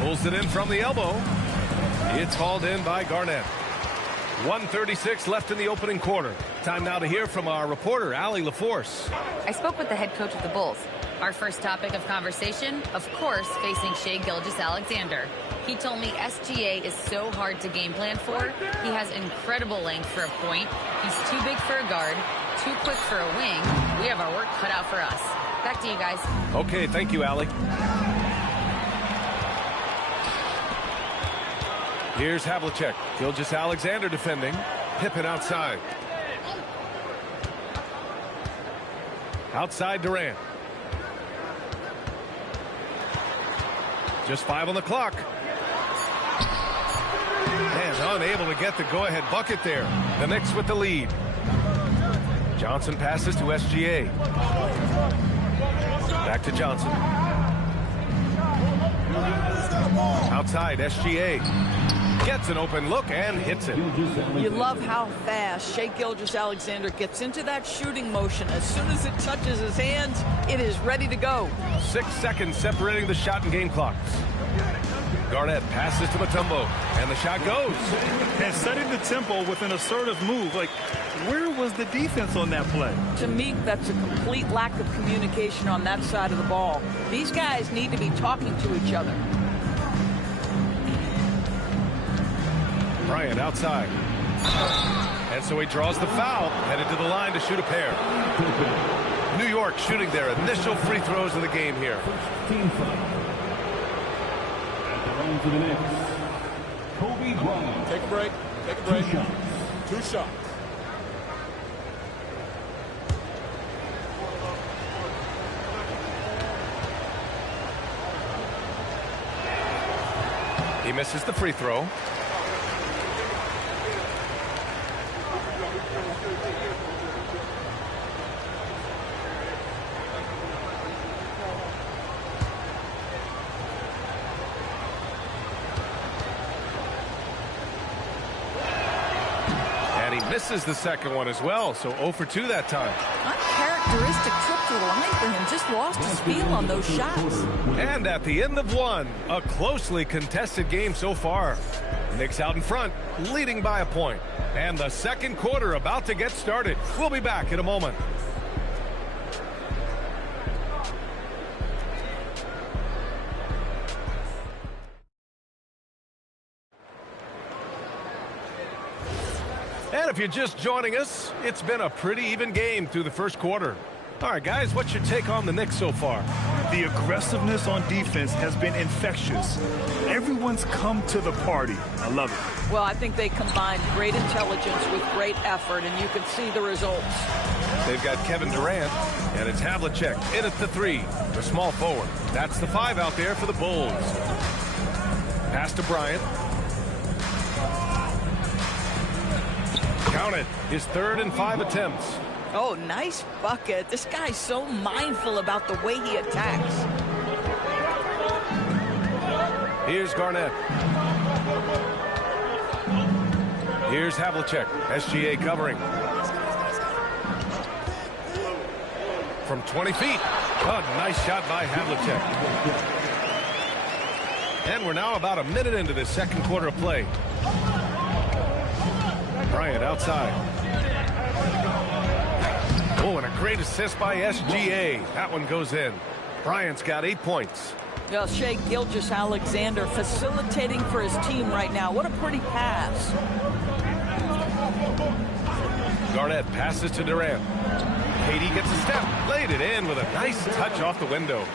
Pulls it in from the elbow. It's hauled in by Garnett. 1:36 left in the opening quarter. Time now to hear from our reporter, Allie LaForce. I spoke with the head coach of the Bulls. Our first topic of conversation, of course, facing Shai Gilgeous-Alexander. He told me SGA is so hard to game plan for. He has incredible length for a point. He's too big for a guard, too quick for a wing. We have our work cut out for us. Back to you guys. Okay, thank you, Allie. Here's Havlicek. Gilgeous-Alexander defending. Pippen outside. Outside Durant. Just 5 on the clock. And unable to get the go-ahead bucket there. The Knicks with the lead. Johnson passes to SGA. Back to Johnson. Outside SGA. Gets an open look and hits it. You love how fast Shai Gilgeous-Alexander gets into that shooting motion. As soon as it touches his hands, it is ready to go. 6 seconds separating the shot and game clocks. Garnett passes to Mutombo, and the shot goes. And setting the tempo with an assertive move. Like, where was the defense on that play? To me, that's a complete lack of communication on that side of the ball. These guys need to be talking to each other. Bryant outside. And so he draws the foul, headed to the line to shoot a pair. New York shooting their initial free throws of the game here. team fight. At the line for the Knicks, Kobe Bryant. Take a break. Take a break. 2 shots. 2 shots. He misses the free throw. And he misses the second one as well, so 0 for 2 that time. Uncharacteristic trip to the line for him. Just lost his feel on those shots. And at the end of one, a closely contested game so far. Knicks out in front, leading by a point. And the second quarter about to get started. We'll be back in a moment. And if you're just joining us, it's been a pretty even game through the first quarter. All right, guys, what's your take on the Knicks so far? The aggressiveness on defense has been infectious. Everyone's come to the party. I love it. Well, I think they combined great intelligence with great effort, and you can see the results. They've got Kevin Durant, and it's Havlicek in at the 3, the small forward. That's the 5 out there for the Bulls. Pass to Bryant. Count it. His 3rd and 5 attempts. Oh, nice bucket. This guy's so mindful about the way he attacks. Here's Garnett. Here's Havlicek. SGA covering. From 20 feet. Oh, nice shot by Havlicek. And we're now about a minute into this second quarter of play. Bryant outside. Oh, and a great assist by SGA. That one goes in. Bryant's got 8 points. Well, Shai Gilgeous-Alexander facilitating for his team right now. What a pretty pass. Garnett passes to Durant. KD gets a step. Laid it in with a nice touch off the window.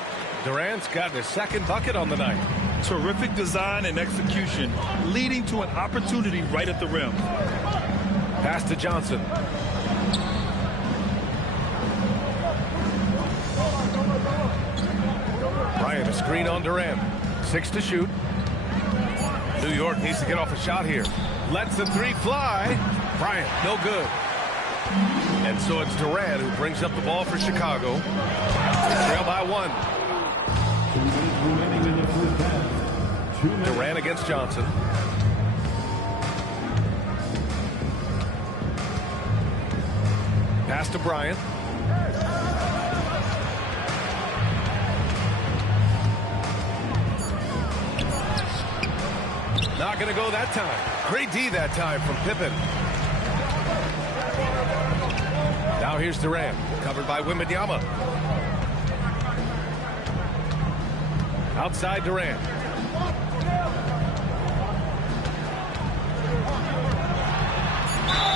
Durant's gotten his 2nd bucket on the night. Terrific design and execution, leading to an opportunity right at the rim. Pass to Johnson. Bryant, a screen on Durant. 6 to shoot. New York needs to get off a shot here. Lets the 3 fly. Bryant, no good. And so it's Durant who brings up the ball for Chicago. They trail by 1. Durant against Johnson. Pass to Bryant. Not going to go that time. Great D that time from Pippen. Now here's Durant, covered by Wembanyama. Outside Durant.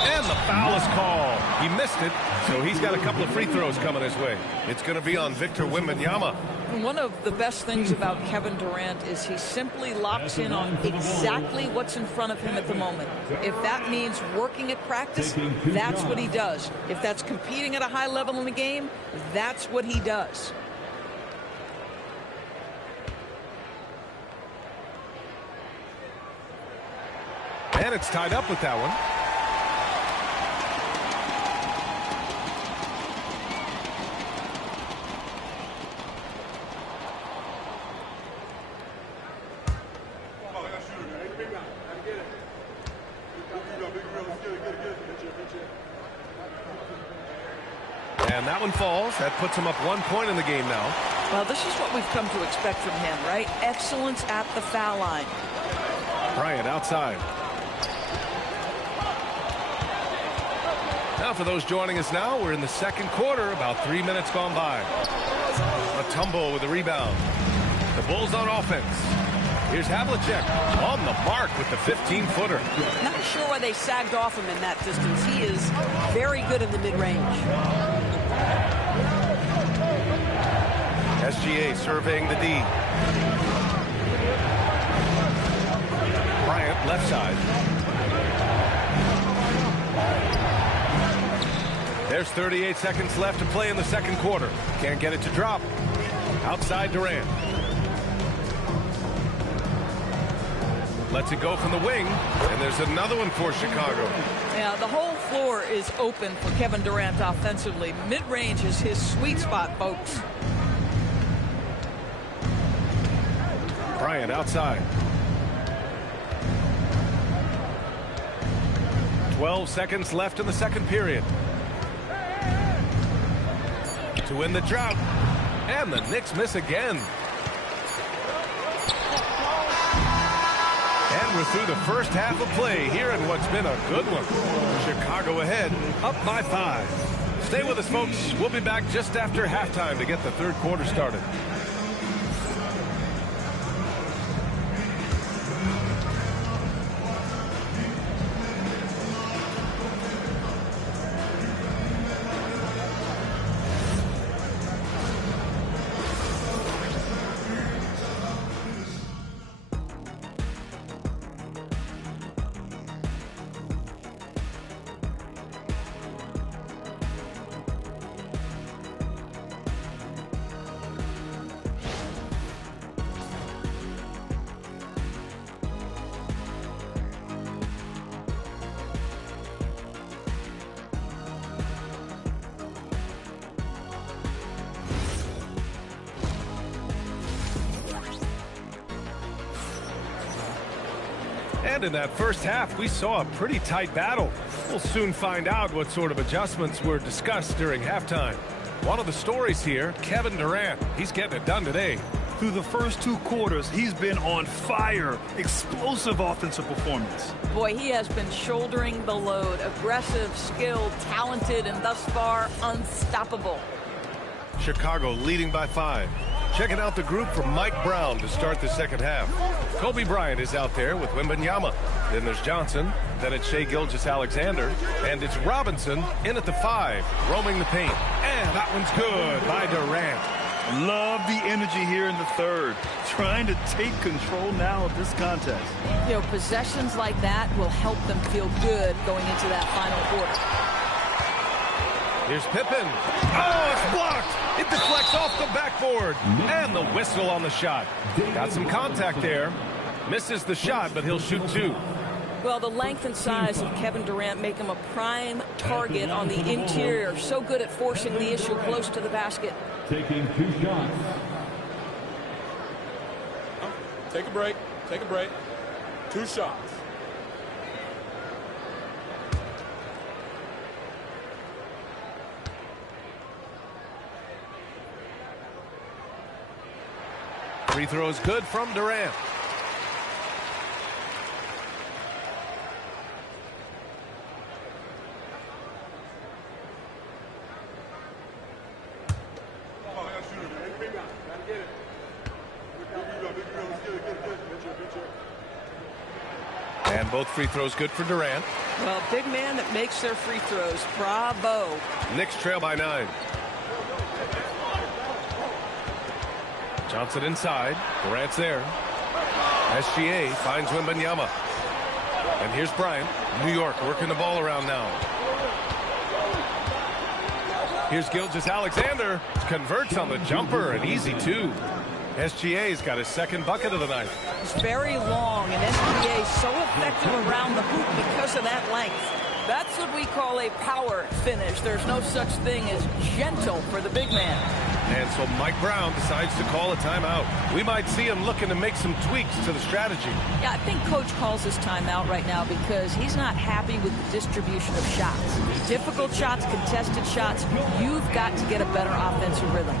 And the foul is called. He missed it, so he's got a couple of free throws coming his way. It's going to be on Victor Wembanyama. One of the best things about Kevin Durant is he simply locks in on exactly what's in front of him at the moment. If that means working at practice, that's what he does. If that's competing at a high level in the game, that's what he does. And it's tied up with that one. And that one falls. That puts him up 1 point in the game now. Well, this is what we've come to expect from him, right? Excellence at the foul line. Bryant outside. Now for those joining us now, we're in the second quarter, about 3 minutes gone by. A tumble with the rebound. The Bulls on offense. Here's Havlicek on the mark with the 15-footer. Not sure why they sagged off him in that distance. He is very good in the mid-range. SGA surveying the D. Bryant left side. There's 38 seconds left to play in the second quarter. Can't get it to drop. Outside Durant. Lets it go from the wing, and there's another one for Chicago. Yeah, the whole floor is open for Kevin Durant offensively. Mid-range is his sweet spot, folks. Bryant outside. 12 seconds left in the second period. To win the drought. And the Knicks miss again. And we're through the first half of play here in what's been a good one. Chicago ahead, up by 5. Stay with us, folks. We'll be back just after halftime to get the third quarter started. And in that first half, we saw a pretty tight battle. We'll soon find out what sort of adjustments were discussed during halftime. One of the stories here, Kevin Durant. He's getting it done today. Through the first 2 quarters, he's been on fire. Explosive offensive performance. Boy, he has been shouldering the load. Aggressive, skilled, talented, and thus far, unstoppable. Chicago leading by 5. Checking out the group from Mike Brown to start the second half. Kobe Bryant is out there with Wembanyama. Then there's Johnson. Then it's Shai Gilgeous-Alexander. And it's Robinson in at the 5, roaming the paint. And that one's good by Durant. Love the energy here in the third. Trying to take control now of this contest. You know, possessions like that will help them feel good going into that final quarter. Here's Pippen. Oh, it's blocked. It deflects off the backboard. And the whistle on the shot. Got some contact there. Misses the shot, but he'll shoot 2. Well, the length and size of Kevin Durant make him a prime target on the interior. So good at forcing the issue close to the basket. Taking 2 shots. Take a break. Take a break. 2 shots. Free throws good from Durant. And both free throws good for Durant. Well, big man that makes their free throws. Bravo. Knicks trail by 9. Johnson inside. Durant's there. SGA finds Wembanyama. And here's Bryant. New York working the ball around now. Here's Gilgeous-Alexander. Converts on the jumper. An easy 2. SGA's got his second bucket of the night. It's very long, and SGA so effective around the hoop because of that length. That's what we call a power finish. There's no such thing as gentle for the big man. And so Mike Brown decides to call a timeout. We might see him looking to make some tweaks to the strategy. Yeah, I think Coach calls this timeout right now because he's not happy with the distribution of shots. Difficult shots, contested shots. You've got to get a better offensive rhythm.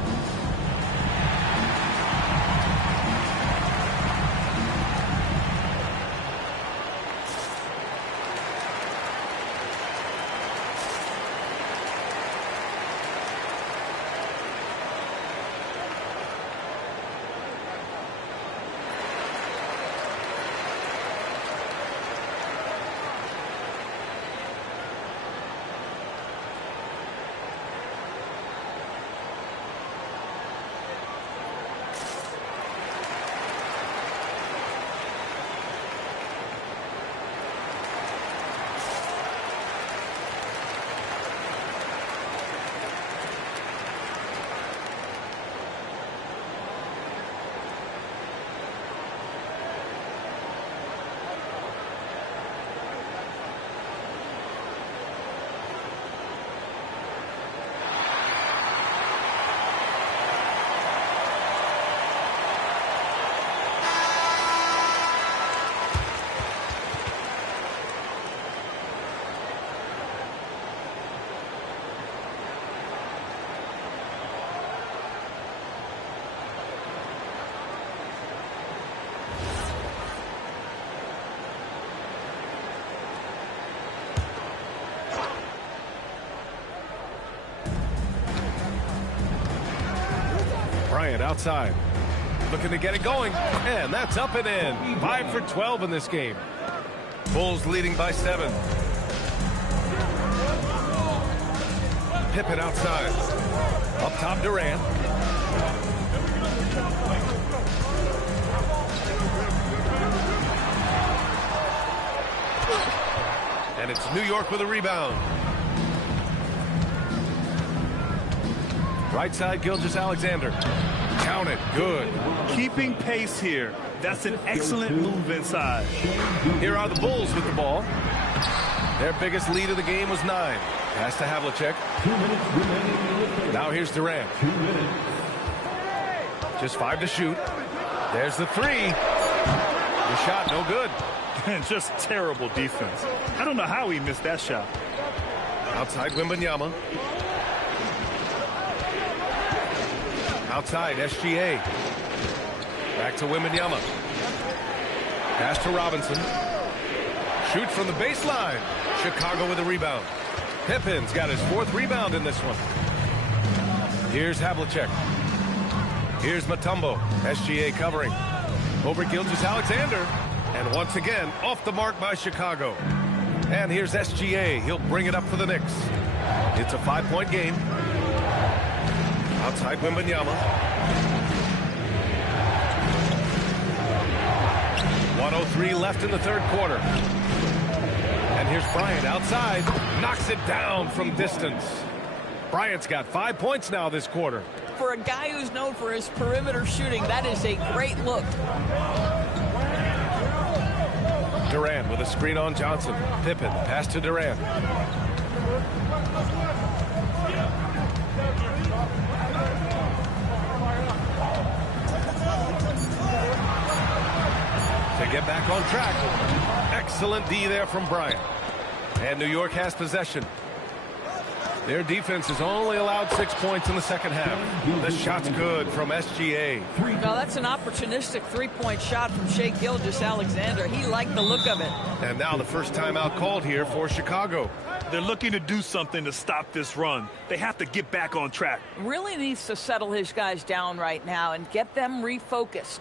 Bryant outside. Looking to get it going. And that's up and in. 5 for 12 in this game. Bulls leading by 7. Pippen outside. Up top, Durant. And it's New York with a rebound. Right side, Gilgeous-Alexander. Count it. Good. Keeping pace here. That's an excellent move inside. Here are the Bulls with the ball. Their biggest lead of the game was 9. Pass to Havlicek. Now here's Durant. Just 5 to shoot. There's the 3. The shot no good. And just terrible defense. I don't know how he missed that shot. Outside Wembanyama. Outside SGA. Back to Wembanyama. Pass to Robinson. Shoots from the baseline. Chicago with a rebound. Pippen's got his 4th rebound in this one. Here's Havlicek. Here's Mutombo. SGA covering. Over Gilgeous-Alexander. And once again, off the mark by Chicago. And here's SGA. He'll bring it up for the Knicks. It's a 5-point game. Outside Wembanyama. 1:03 left in the 3rd quarter. And here's Bryant outside. Knocks it down from distance. Bryant's got 5 points now this quarter. For a guy who's known for his perimeter shooting, that is a great look. Durant with a screen on Johnson. Pippen, pass to Durant. To get back on track. Excellent D there from Bryant. And New York has possession. Their defense has only allowed 6 points in the 2nd half. The shot's good from SGA. Now that's an opportunistic 3-point shot from Shai Gilgeous-Alexander. He liked the look of it. And now the first timeout called here for Chicago. They're looking to do something to stop this run. They have to get back on track. Really needs to settle his guys down right now and get them refocused.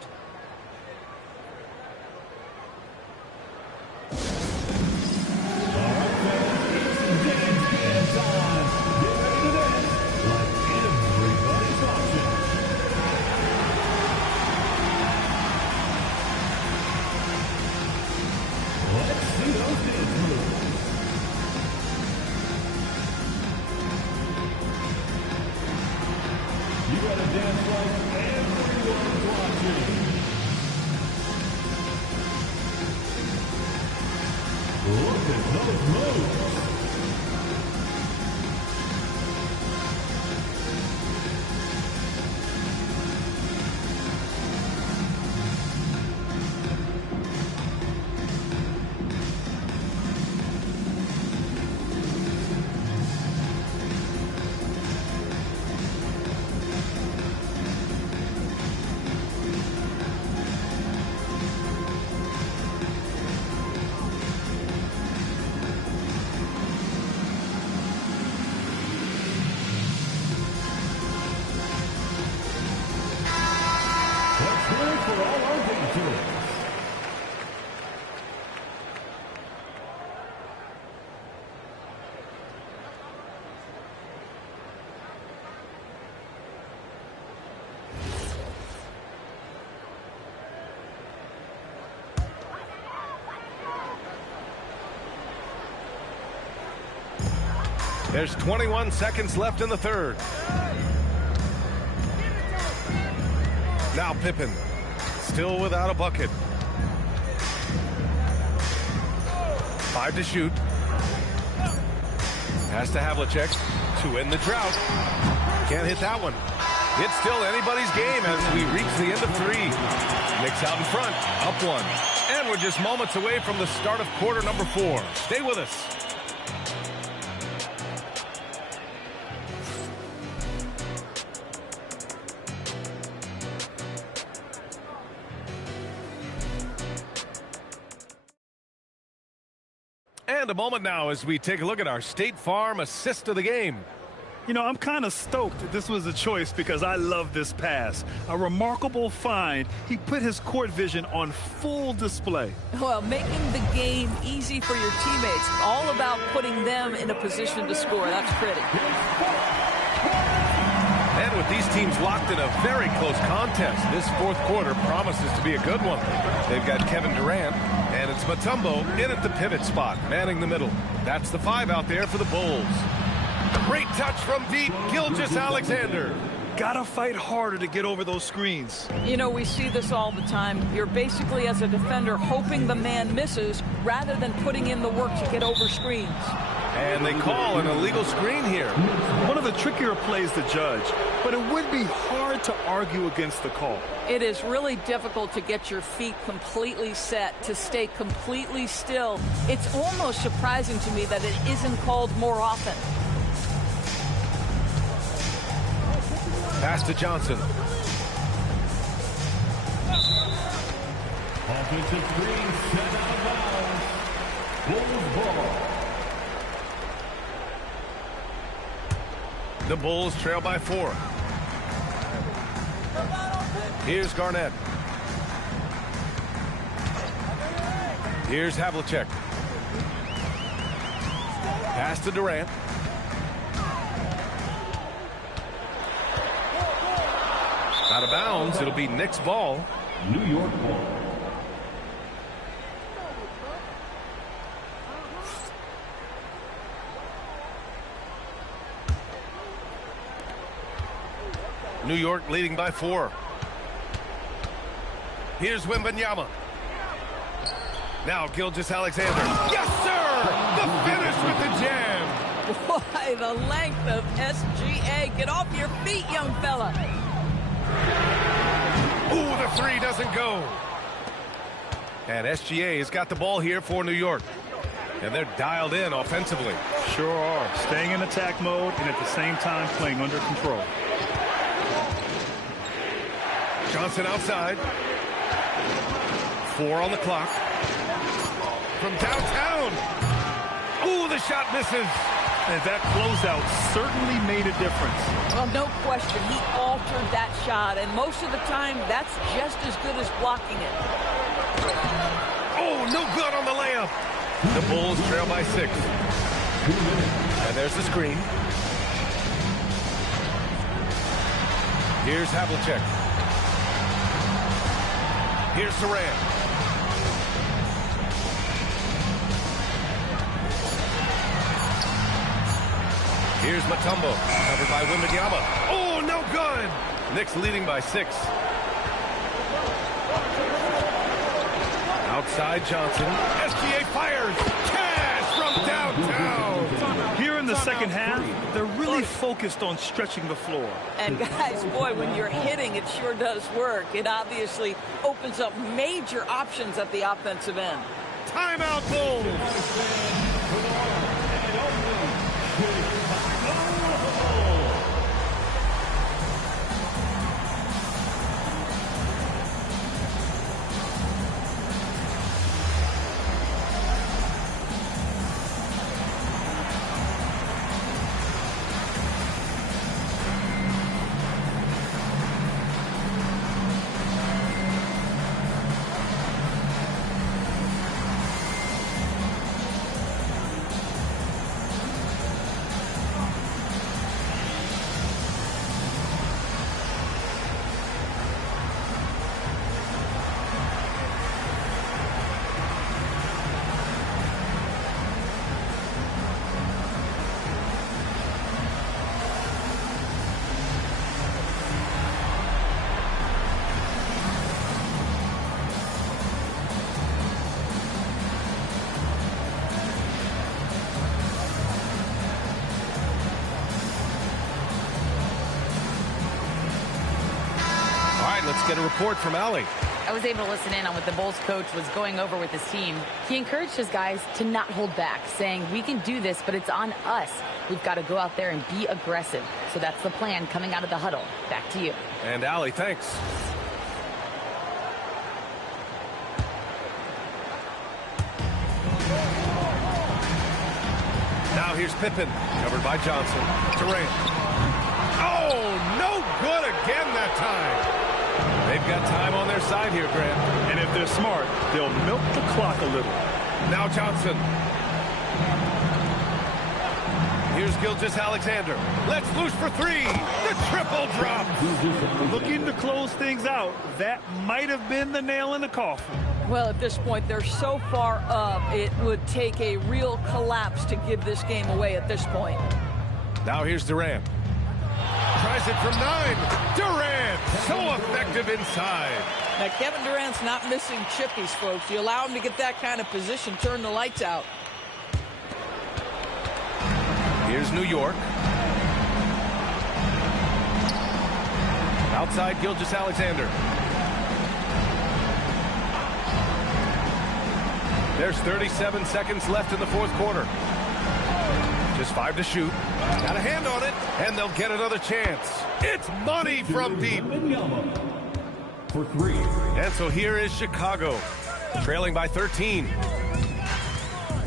There's 21 seconds left in the 3rd. Now Pippen, still without a bucket. 5 to shoot. Pass to Havlicek to end the drought. Can't hit that one. It's still anybody's game as we reach the end of 3. Knicks out in front, up 1. And we're just moments away from the start of quarter number 4. Stay with us. And a moment now as we take a look at our State Farm assist of the game. You know, I'm kind of stoked that this was a choice because I love this pass. A remarkable find. He put his court vision on full display. Well, making the game easy for your teammates. All about putting them in a position to score. That's pretty. And with these teams locked in a very close contest, this 4th quarter promises to be a good one. They've got Kevin Durant, and it's Mutombo in at the pivot spot, manning the middle. That's the 5 out there for the Bulls. Great touch from deep, Gilgeous-Alexander. Gotta fight harder to get over those screens. You know, we see this all the time. You're basically, as a defender, hoping the man misses rather than putting in the work to get over screens. And they call an illegal screen here. One of the trickier plays to judge, but it would be hard to argue against the call. It is really difficult to get your feet completely set, to stay completely still. It's almost surprising to me that it isn't called more often. Pass to Johnson. Offensive screen set out of bounds. Bulls ball. The Bulls trail by 4. Here's Garnett. Here's Havlicek. Pass to Durant. Out of bounds. It'll be Knicks ball. New York ball. New York leading by 4. Here's Wembanyama. Now Gilgeous-Alexander. Yes, sir! The finish with the jam. Boy, the length of SGA. Get off your feet, young fella. Ooh, the 3 doesn't go. And SGA has got the ball here for New York. And they're dialed in offensively. Sure are. Staying in attack mode and at the same time playing under control. Johnson outside. 4 on the clock. From downtown. Ooh, the shot misses. And that closeout certainly made a difference. Well, no question. He altered that shot, and most of the time, that's just as good as blocking it. Oh, no good on the layup. The Bulls trail by 6. And there's the screen. Here's Havlicek. Here's Durant. Here's Mutombo, covered by Wembanyama. Oh, no good! Knicks leading by 6. Outside Johnson. SGA fires. Cash from downtown. Here in the second half, they're really focused on stretching the floor. And guys, boy, when you're hitting, it sure does work. It obviously opens up major options at the offensive end. Timeout, Bulls. Let's get a report from Allie. I was able to listen in on what the Bulls coach was going over with his team. He encouraged his guys to not hold back, saying, we can do this, but it's on us. We've got to go out there and be aggressive. So that's the plan coming out of the huddle. Back to you. And Allie, thanks. Now here's Pippen, covered by Johnson. Durant. Oh, no good again that time. They've got time on their side here, Grant. And if they're smart, they'll milk the clock a little. Now Johnson. Here's Gilgeous-Alexander. Let's loose for 3. The triple drop. Looking to close things out. That might have been the nail in the coffin. Well, at this point, they're so far up, it would take a real collapse to give this game away at this point. Now here's Durant. Tries it from 9. Durant, so effective inside. Now, Kevin Durant's not missing chippies, folks. You allow him to get that kind of position, turn the lights out. Here's New York. Outside Gilgeous-Alexander. There's 37 seconds left in the fourth quarter. Just 5 to shoot. Got a hand on it, and they'll get another chance. It's money from deep. For 3. And so here is Chicago, trailing by 13.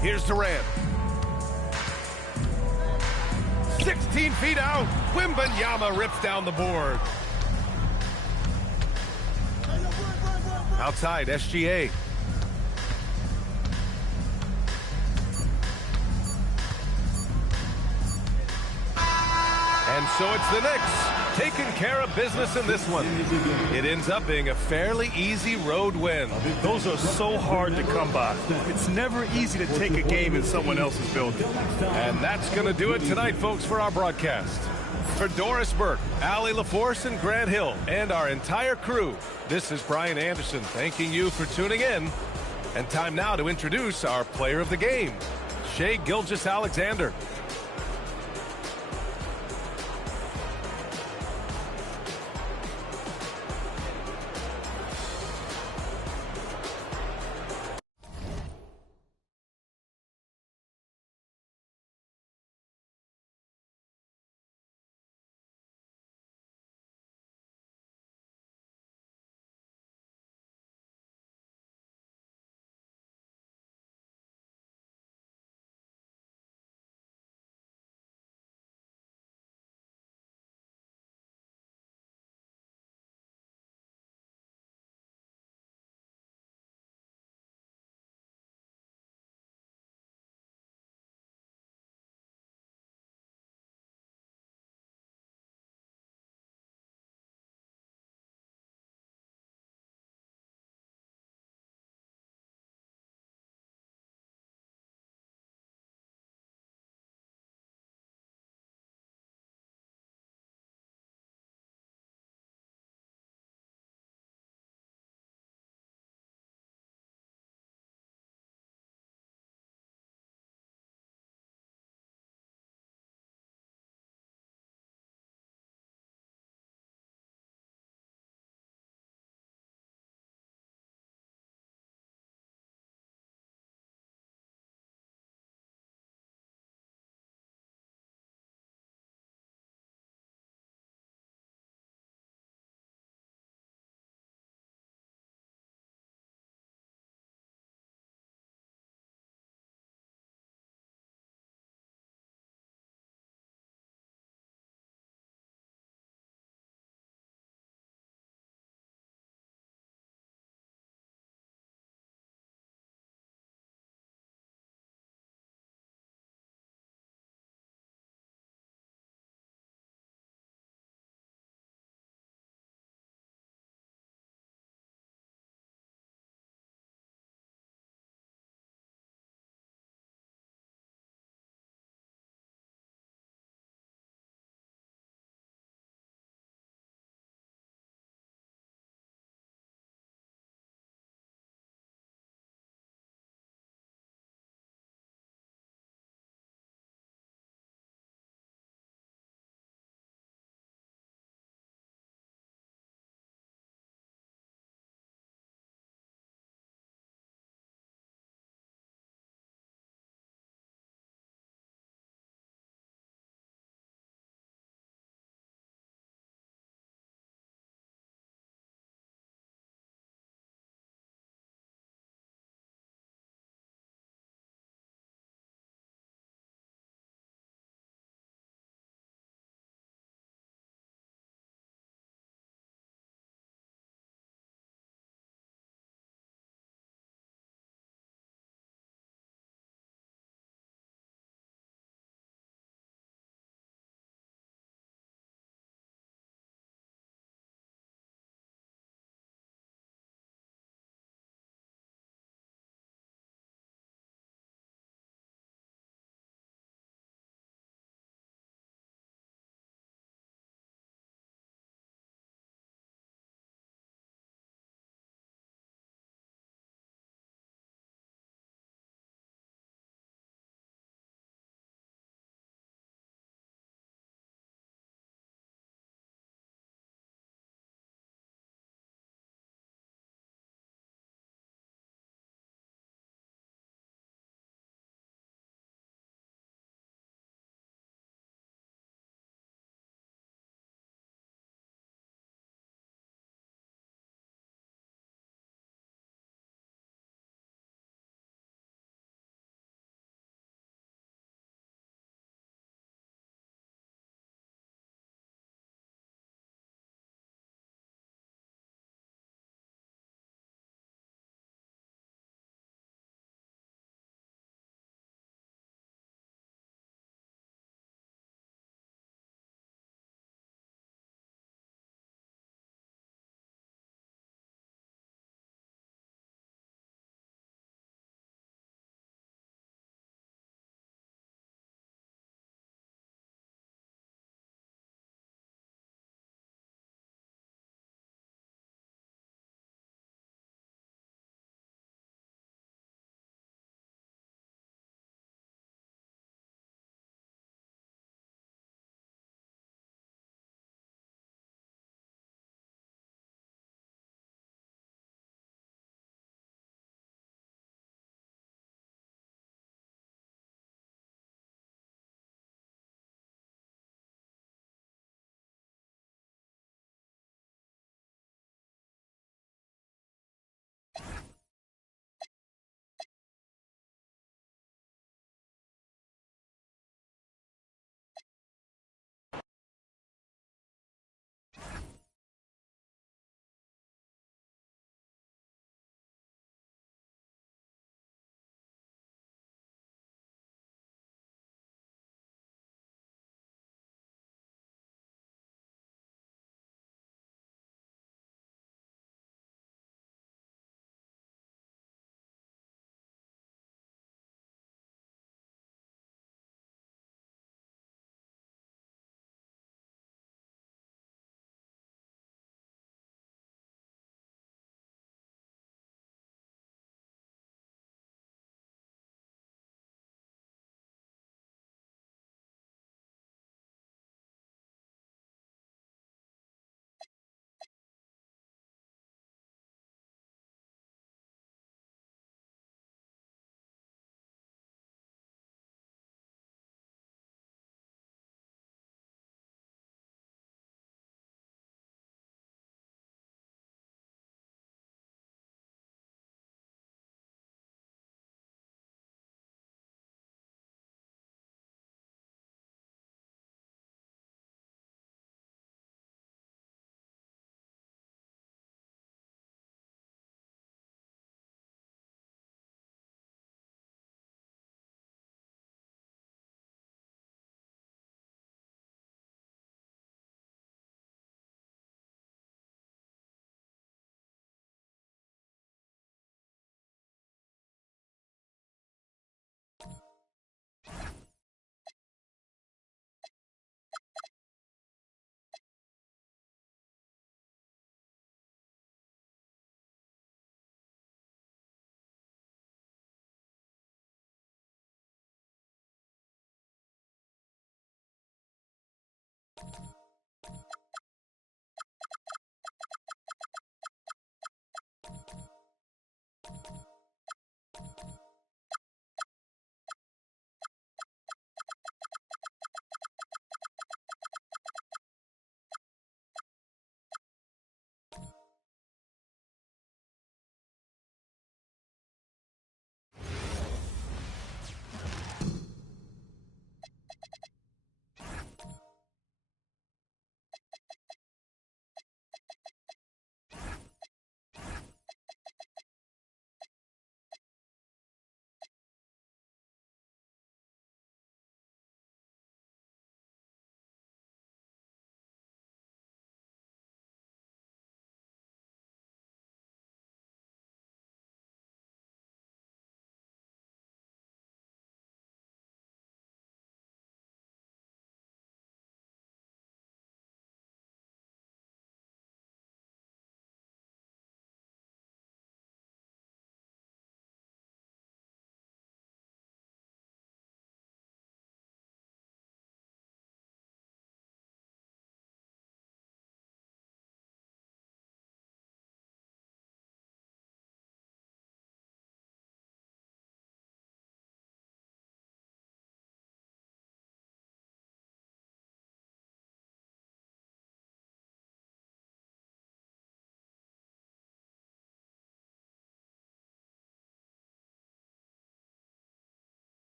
Here's Durant. 16 feet out. Wembanyama rips down the board. Outside, SGA. And so it's the Knicks taking care of business in this one. It ends up being a fairly easy road win. Those are so hard to come by. It's never easy to take a game in someone else's building. And that's going to do it tonight, folks, for our broadcast. For Doris Burke, Allie LaForce, and Grant Hill, and our entire crew, this is Brian Anderson thanking you for tuning in. And time now to introduce our player of the game, Shai Gilgeous-Alexander.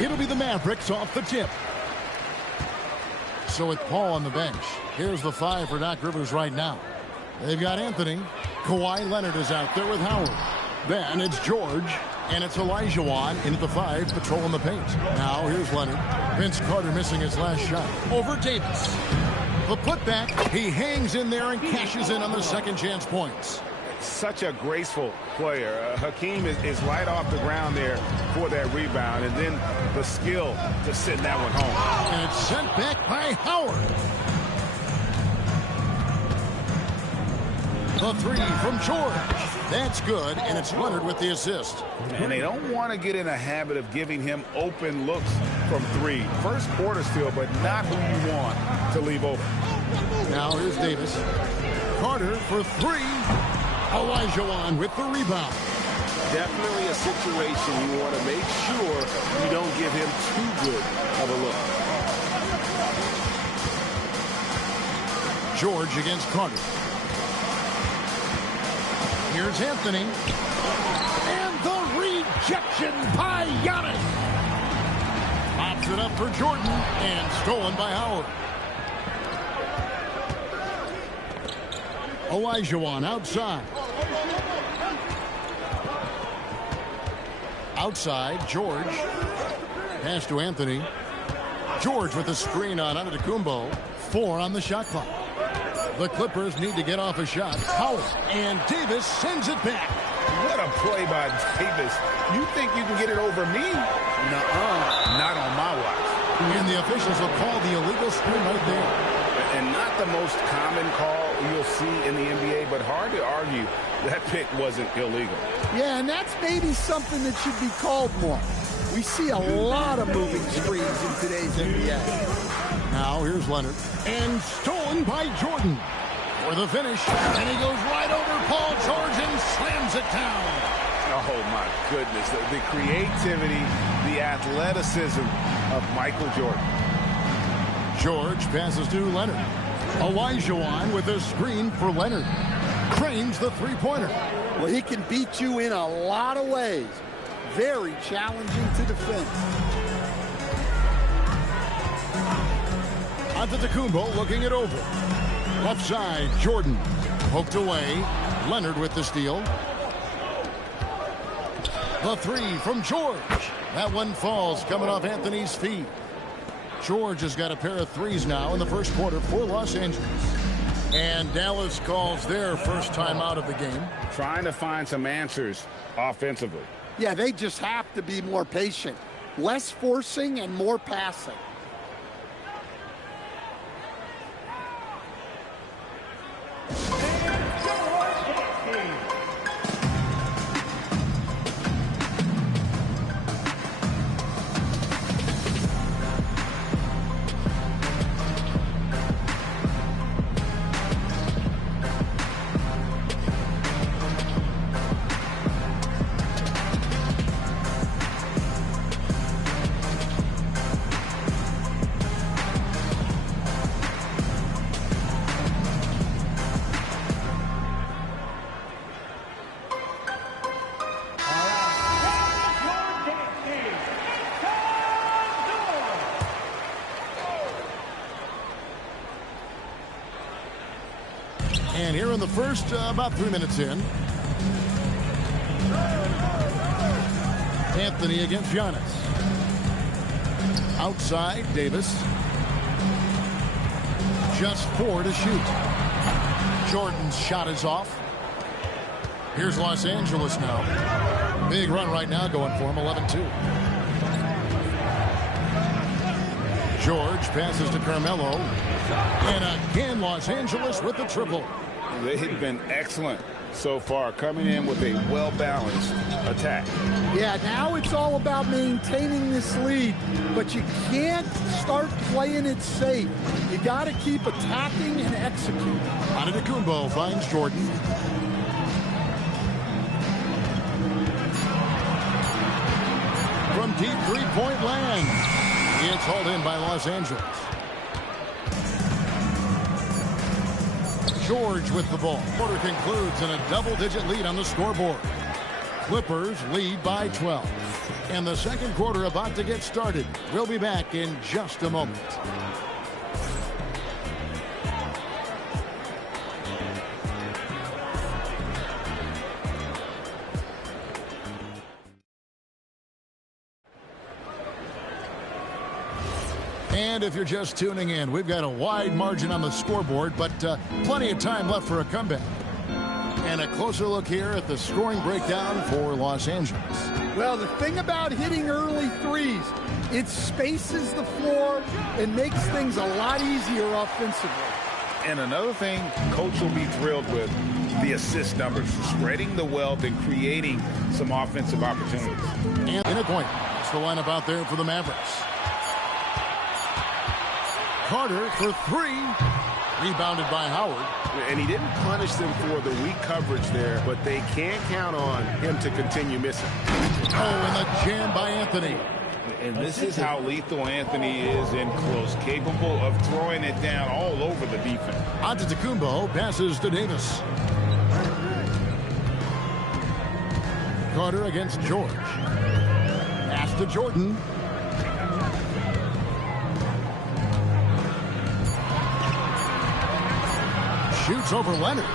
It'll be the Mavericks off the tip. So with Paul on the bench, here's the five for Doc Rivers right now. They've got Anthony, Kawhi Leonard is out there with Howard. Then it's George, and it's Olajuwon into the 5, patrolling the paint. Now here's Leonard. Vince Carter missing his last shot. Over Davis. The putback, he hangs in there and cashes in on the second chance points. Such a graceful player. Hakeem is right off the ground there for that rebound, and then the skill to send that one home. And it's sent back by Howard. The 3 from George. That's good, and it's Leonard with the assist. And they don't want to get in a habit of giving him open looks from 3. First quarter still, but not who you want to leave open. Now here's Davis. Carter for 3. Olajuwon with the rebound. Definitely a situation you want to make sure you don't give him too good of a look. George against Carter. Here's Anthony. And the rejection by Giannis. Pops it up for Jordan and stolen by Howard. Olajuwon outside. Outside, George. Pass to Anthony. George with the screen on Antetokounmpo. 4 on the shot clock. The Clippers need to get off a shot. Howard and Davis sends it back. What a play by Davis. You think you can get it over me? Nuh-uh. Not on my watch. And the officials will call the illegal screen right there. And not the most common call you'll see in the NBA, but hard to argue that pick wasn't illegal. Yeah, and that's maybe something that should be called more. We see a lot of moving screens in today's NBA. Now here's Leonard. And stolen by Jordan for the finish. And he goes right over Paul George and slams it down. Oh, my goodness. The creativity, the athleticism of Michael Jordan. George passes to Leonard. Olajuwon with a screen for Leonard. Cranes the three-pointer. Well, he can beat you in a lot of ways. Very challenging to defend. Antetokounmpo looking it over. Left side, Jordan. Poked away. Leonard with the steal. The 3 from George. That one falls coming off Anthony's feet. George has got a pair of 3s now in the first quarter for Los Angeles. And Dallas calls their first time out of the game. Trying to find some answers offensively. Yeah, they just have to be more patient. Less forcing and more passing. And here in the first, about 3 minutes in. Anthony against Giannis. Outside, Davis. Just 4 to shoot. Jordan's shot is off. Here's Los Angeles now. Big run right now going for him, 11-2. George passes to Carmelo. And again, Los Angeles with the triple. They've been excellent so far, coming in with a well-balanced attack. Yeah, now it's all about maintaining this lead, but you can't start playing it safe. You got to keep attacking and executing. Antetokounmpo finds Jordan. From deep three-point land. It's hauled in by Los Angeles. George with the ball. Quarter concludes in a double-digit lead on the scoreboard. Clippers lead by 12. And the second quarter about to get started. We'll be back in just a moment. And if you're just tuning in, we've got a wide margin on the scoreboard, but plenty of time left for a comeback. And a closer look here at the scoring breakdown for Los Angeles. Well, the thing about hitting early threes, it spaces the floor and makes things a lot easier offensively. And another thing Coach will be thrilled with, the assist numbers, spreading the wealth and creating some offensive opportunities. And in a point, it's the lineup out there for the Mavericks. Carter for three. Rebounded by Howard. And he didn't punish them for the weak coverage there, but they can't count on him to continue missing. Oh, and the jam by Anthony. And this is how lethal Anthony is in close, capable of throwing it down all over the defense. Antetokounmpo passes to Davis. Carter against George. Pass to Jordan. Shoots over Leonard.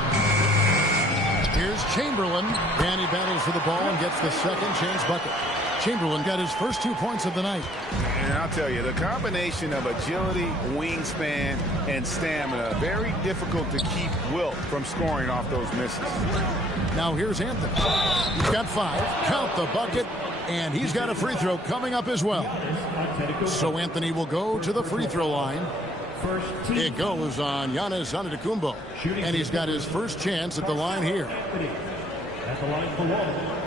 Here's Chamberlain. And he battles for the ball and gets the second chance bucket. Chamberlain got his first 2 points of the night. And I'll tell you, the combination of agility, wingspan, and stamina, very difficult to keep Wilt from scoring off those misses. Now here's Anthony. He's got 5. Count the bucket. And he's got a free throw coming up as well. So Anthony will go to the free throw line. It goes on Giannis Antetokounmpo. And he's got his first chance at the line here. At the line for one.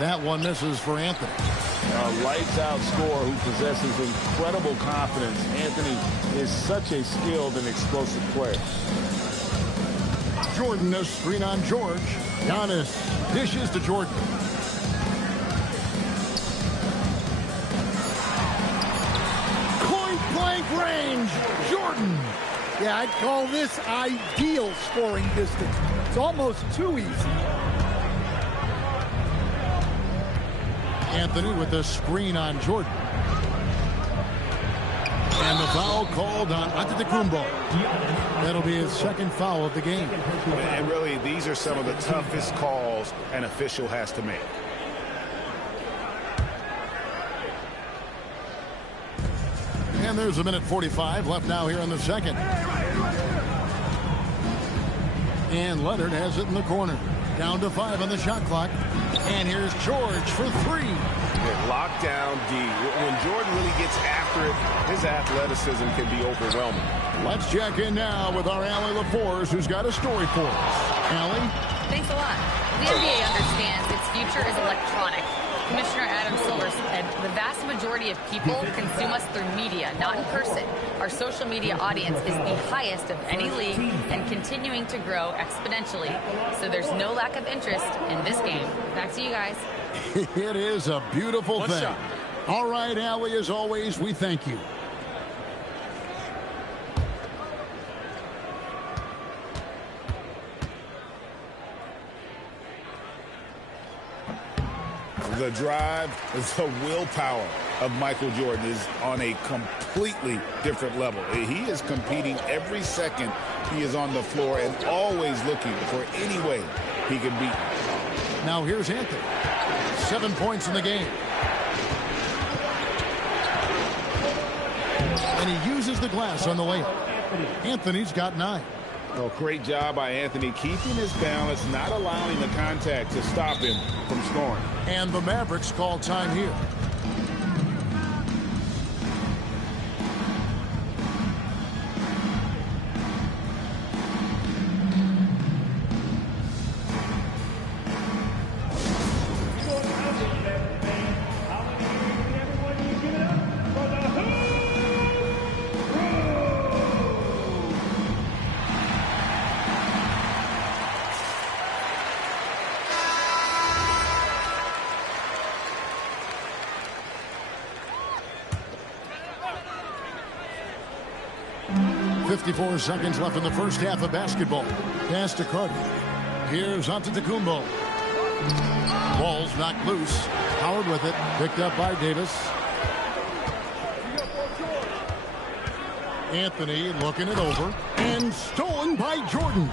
That one misses for Anthony. A lights-out scorer who possesses incredible confidence. Anthony is such a skilled and explosive player. Jordan, a screen on George. Giannis dishes to Jordan. Point-blank range. Jordan. Yeah, I'd call this ideal scoring distance. It's almost too easy. Anthony with the screen on Jordan. And the foul called on Antetokounmpo. That'll be his second foul of the game. And really, these are some of the toughest calls an official has to make. And there's a minute 45 left now here in the second. And Leonard has it in the corner. Down to 5 on the shot clock. And here's George for 3. Locked down D. When Jordan really gets after it, his athleticism can be overwhelming. Let's check in now with our Allie LaForce, who's got a story for us. Allie? Thanks a lot. The NBA understands its future is electronic. Commissioner Adam Silver said the vast majority of people consume us through media, not in person. Our social media audience is the highest of any league and continuing to grow exponentially. So there's no lack of interest in this game. Back to you guys. It is a beautiful thing. All right, Allie, as always, we thank you. The drive, the willpower of Michael Jordan is on a completely different level. He is competing every second he is on the floor and always looking for any way he can beat. Now here's Anthony. 7 points in the game. And he uses the glass on the layup. Anthony's got 9. Oh, great job by Anthony keeping his balance, not allowing the contact to stop him from scoring. And the Mavericks call time here. .54 seconds left in the first half of basketball. Pass to Carter. Here's Antetokounmpo. Ball's knocked loose. Howard with it. Picked up by Davis. Anthony looking it over. And stolen by Jordan.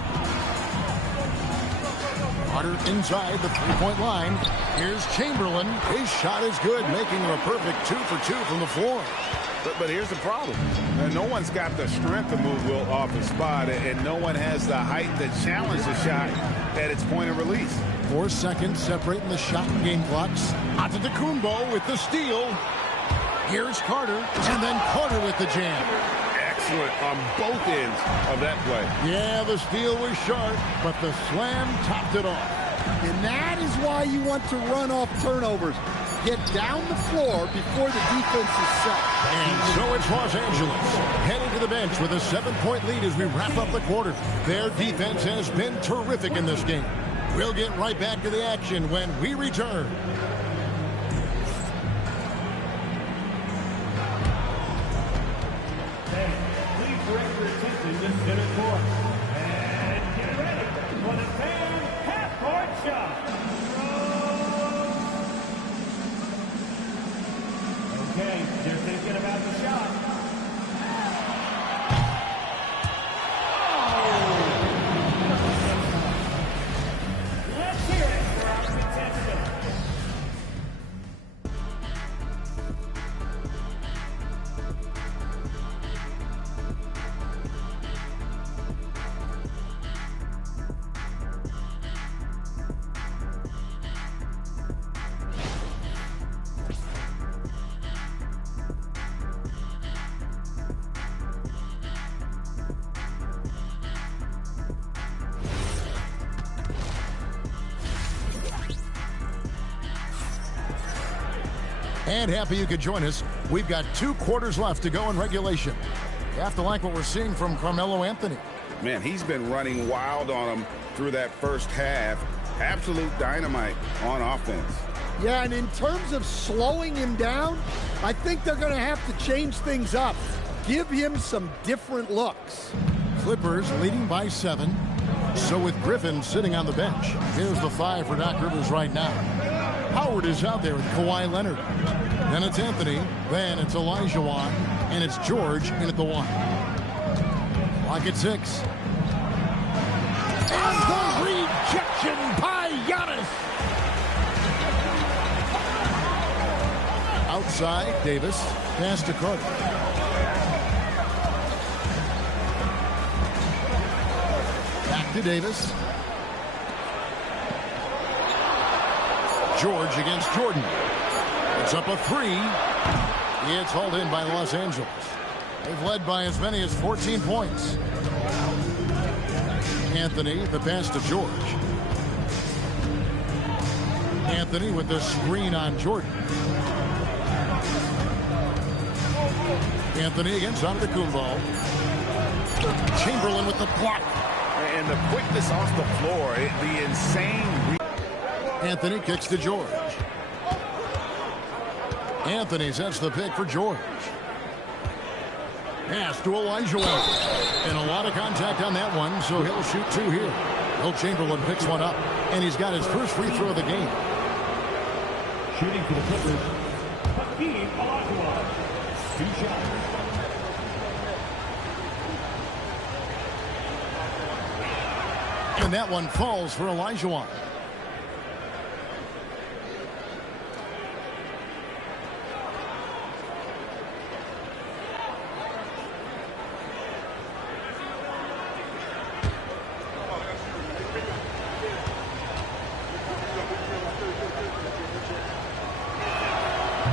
Carter inside the three-point line. Here's Chamberlain. His shot is good, making him a perfect 2 for 2 from the floor. But here's the problem. No one's got the strength to move Wilt off his spot, and no one has the height to challenge the shot at its point of release. 4 seconds separating the shot and game clocks. Antetokounmpo with the steal. Here's Carter, and then Carter with the jam. Excellent on both ends of that play. Yeah, the steal was sharp, but the slam topped it off. And that is why you want to run off turnovers. Get down the floor before the defense is set. And so it's Los Angeles heading to the bench with a 7-point lead as we wrap up the quarter. Their defense has been terrific in this game. We'll get right back to the action when we return. Please direct your attention to center court. And get ready for the fan half-court shot. Okay, they're thinking about the shot. Let's hear it for our contestant. And happy you could join us. We've got 2 quarters left to go in regulation. You have to like what we're seeing from Carmelo Anthony. Man, he's been running wild on him through that first half. Absolute dynamite on offense. Yeah, and in terms of slowing him down, I think they're going to have to change things up. Give him some different looks. Clippers leading by 7. So with Griffin sitting on the bench, here's the 5 for Doc Rivers right now. Howard is out there with Kawhi Leonard. Then it's Anthony. Then it's Olajuwon. And it's George in at the 1. Clock at 6. And the rejection by Giannis. Outside, Davis. Pass to Carter. Back to Davis. George against Jordan. It's up a 3. It's hauled in by Los Angeles. They've led by as many as 14 points. Anthony, the pass to George. Anthony with the screen on Jordan. Anthony against Antetokounmpo. Chamberlain with the block. And the quickness off the floor, the insane. Anthony kicks to George. Anthony sets the pick for George. Pass to Olajuwon. And a lot of contact on that one, so he'll shoot 2 here. Will Chamberlain picks one up, and he's got his first free throw of the game. Shooting for the Clippers, Hakeem Olajuwon. 2 shots. And that one falls for Olajuwon.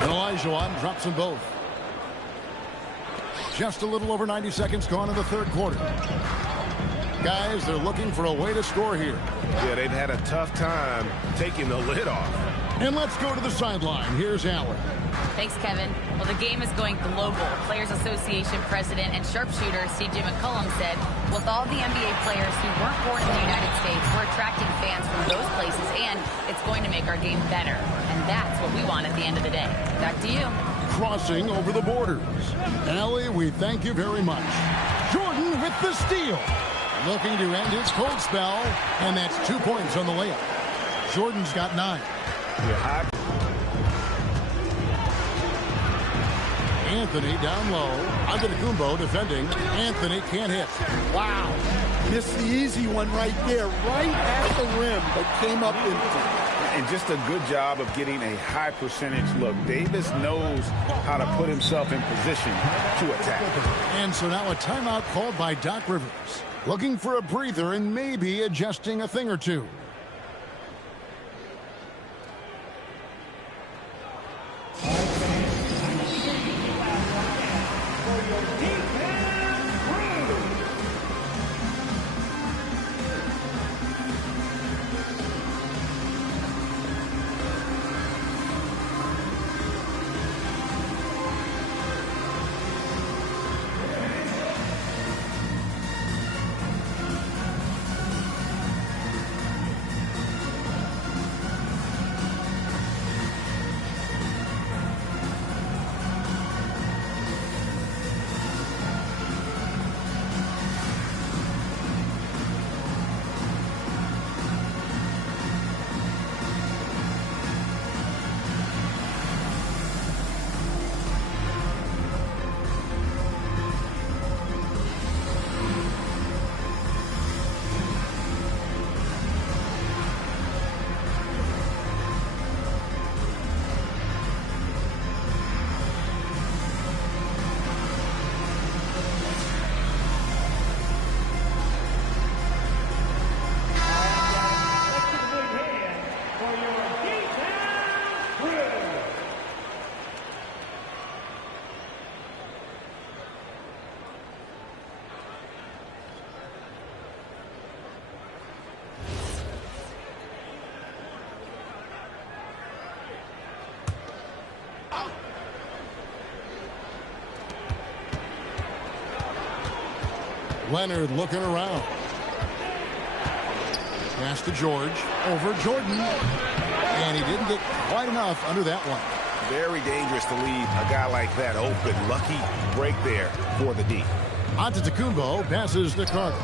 And Olajuwon drops them both. Just a little over 90 seconds gone in the 3rd quarter. Guys, they're looking for a way to score here. Yeah, they've had a tough time taking the lid off. And let's go to the sideline. Here's Allen. Thanks, Kevin. Well, the game is going global. Players Association President and sharpshooter C.J. McCollum said, with all the NBA players who weren't born in the United States, we're attracting fans from those places, and it's going to make our game better. And that's what we want at the end of the day. Back to you. Crossing over the borders. Allie, we thank you very much. Jordan with the steal. Looking to end his cold spell, and that's 2 points on the layup. Jordan's got 9. Anthony down low. Antetokounmpo defending. Anthony can't hit. Wow. Missed the easy one right there, right at the rim, but came up empty. And just a good job of getting a high percentage look. Davis knows how to put himself in position to attack. And so now a timeout called by Doc Rivers. Looking for a breather and maybe adjusting a thing or two. Leonard looking around. Pass to George. Over Jordan. And he didn't get quite enough under that one. Very dangerous to leave a guy like that open. Lucky break there for the D. Antetokounmpo passes to Carter.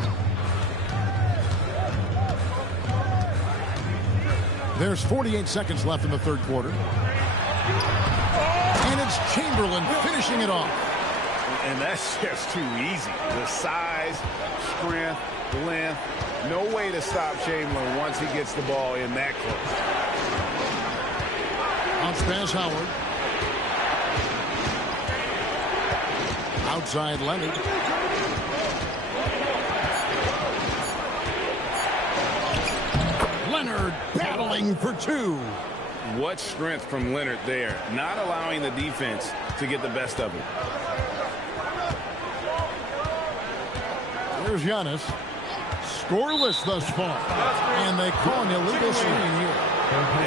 There's 48 seconds left in the third quarter. And it's Chamberlain finishing it off. And that's just too easy. The size, strength, length. No way to stop Chamberlain once he gets the ball in that close. Bounce pass Howard. Outside Leonard. Leonard battling for two. What strength from Leonard there. Not allowing the defense to get the best of him. Here's Giannis. Scoreless thus far. And they call an illegal screen here.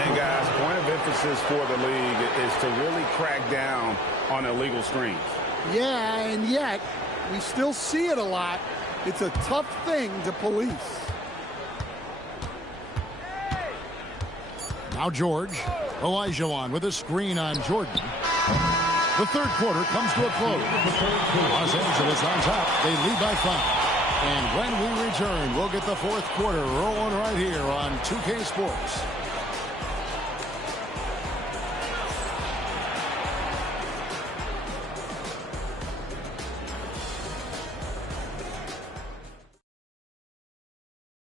And guys, point of emphasis for the league is to really crack down on illegal screens. Yeah, and yet we still see it a lot. It's a tough thing to police. Now George. Olajuwon with a screen on Jordan. The third quarter comes to a close. Los Angeles on top. They lead by 5. And when we return, we'll get the fourth quarter rolling right here on 2K Sports.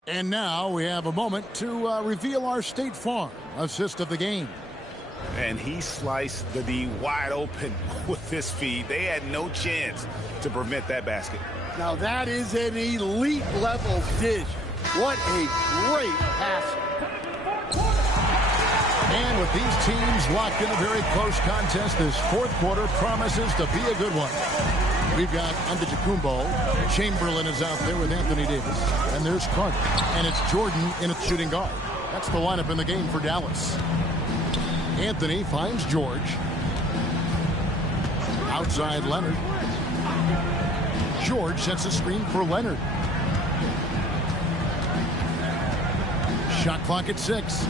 And now we have a moment to reveal our State Farm assist of the game. And he sliced the D wide open with his feed. They had no chance to prevent that basket. Now that is an elite level dish. What a great pass. And with these teams locked in a very close contest, this fourth quarter promises to be a good one. We've got Antetokounmpo. Chamberlain is out there with Anthony Davis. And there's Carter. And it's Jordan in its shooting guard. That's the lineup in the game for Dallas. Anthony finds George. Outside Leonard. George sets a screen for Leonard. Shot clock at 6.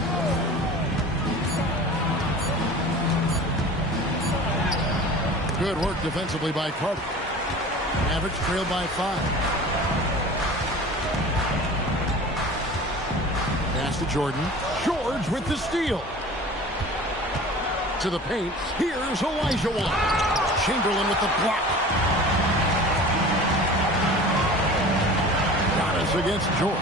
Good work defensively by Carter. Mavericks trailed by 5. Pass to Jordan. George with the steal. to the paint. Here's Olajuwon. Chamberlain with the block. Giannis against George.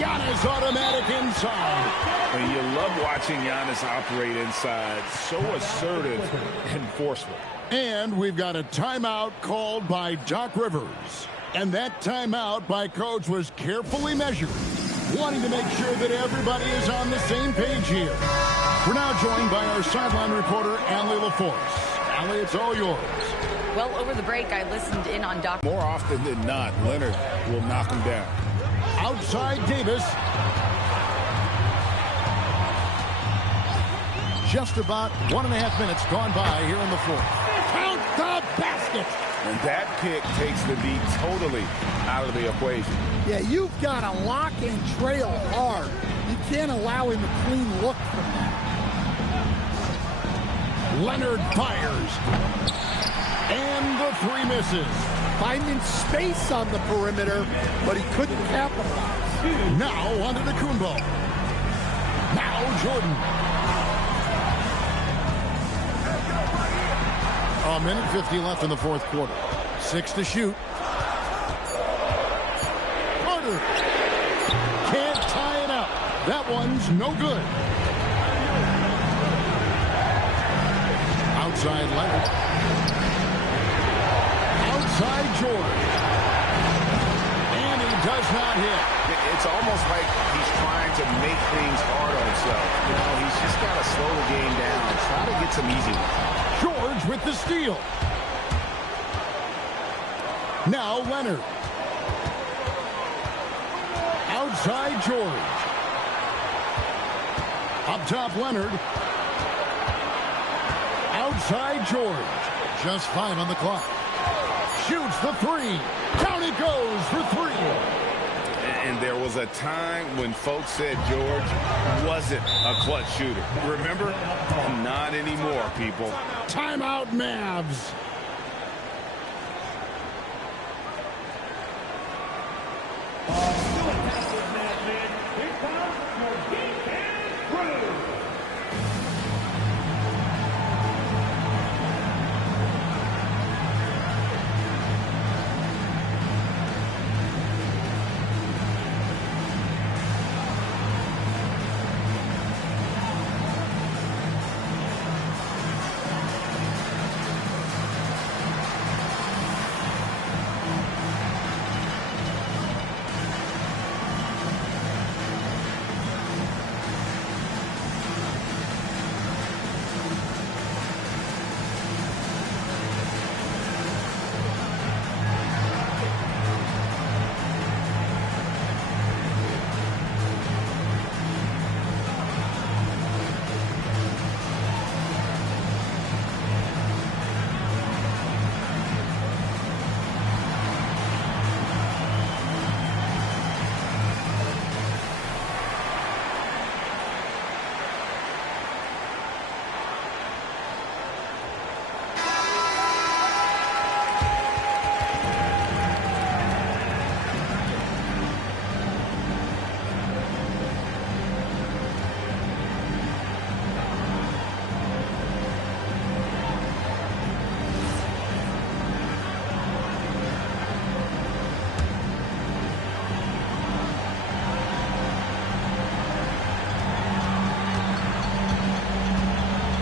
Giannis automatic inside. And you love watching Giannis operate inside. So assertive and forceful. And we've got a timeout called by Doc Rivers. And that timeout by Coach was carefully measured, wanting to make sure that everybody is on the same page here. We're now joined by our sideline reporter, Allie LaForce. Allie, it's all yours. Well, over the break, I listened in on Doc. More often than not, Leonard will knock him down. Outside Davis. Just about 1.5 minutes gone by here in the fourth. Count the basket. And that pick takes the D totally out of the equation. Yeah, you've got to lock and trail hard. You can't allow him a clean look from that. Leonard fires. And the three misses. Finding space on the perimeter, but he couldn't capitalize. Now onto the Kumbo. Now Jordan. A minute 50 left in the fourth quarter. 6 to shoot. Carter can't tie it up. That one's no good. Outside Leonard. Outside Jordan. And he does not hit. It's almost like he's trying to make things hard on himself. You know, he's just got to slow the game down and try to get some easy ones. George with the steal. Now Leonard. Outside George. Up top Leonard. Outside George. Just 5 on the clock. Shoots the three. Down it goes for 3. And there was a time when folks said George wasn't a clutch shooter. Remember? Not anymore, people. Timeout, Mavs.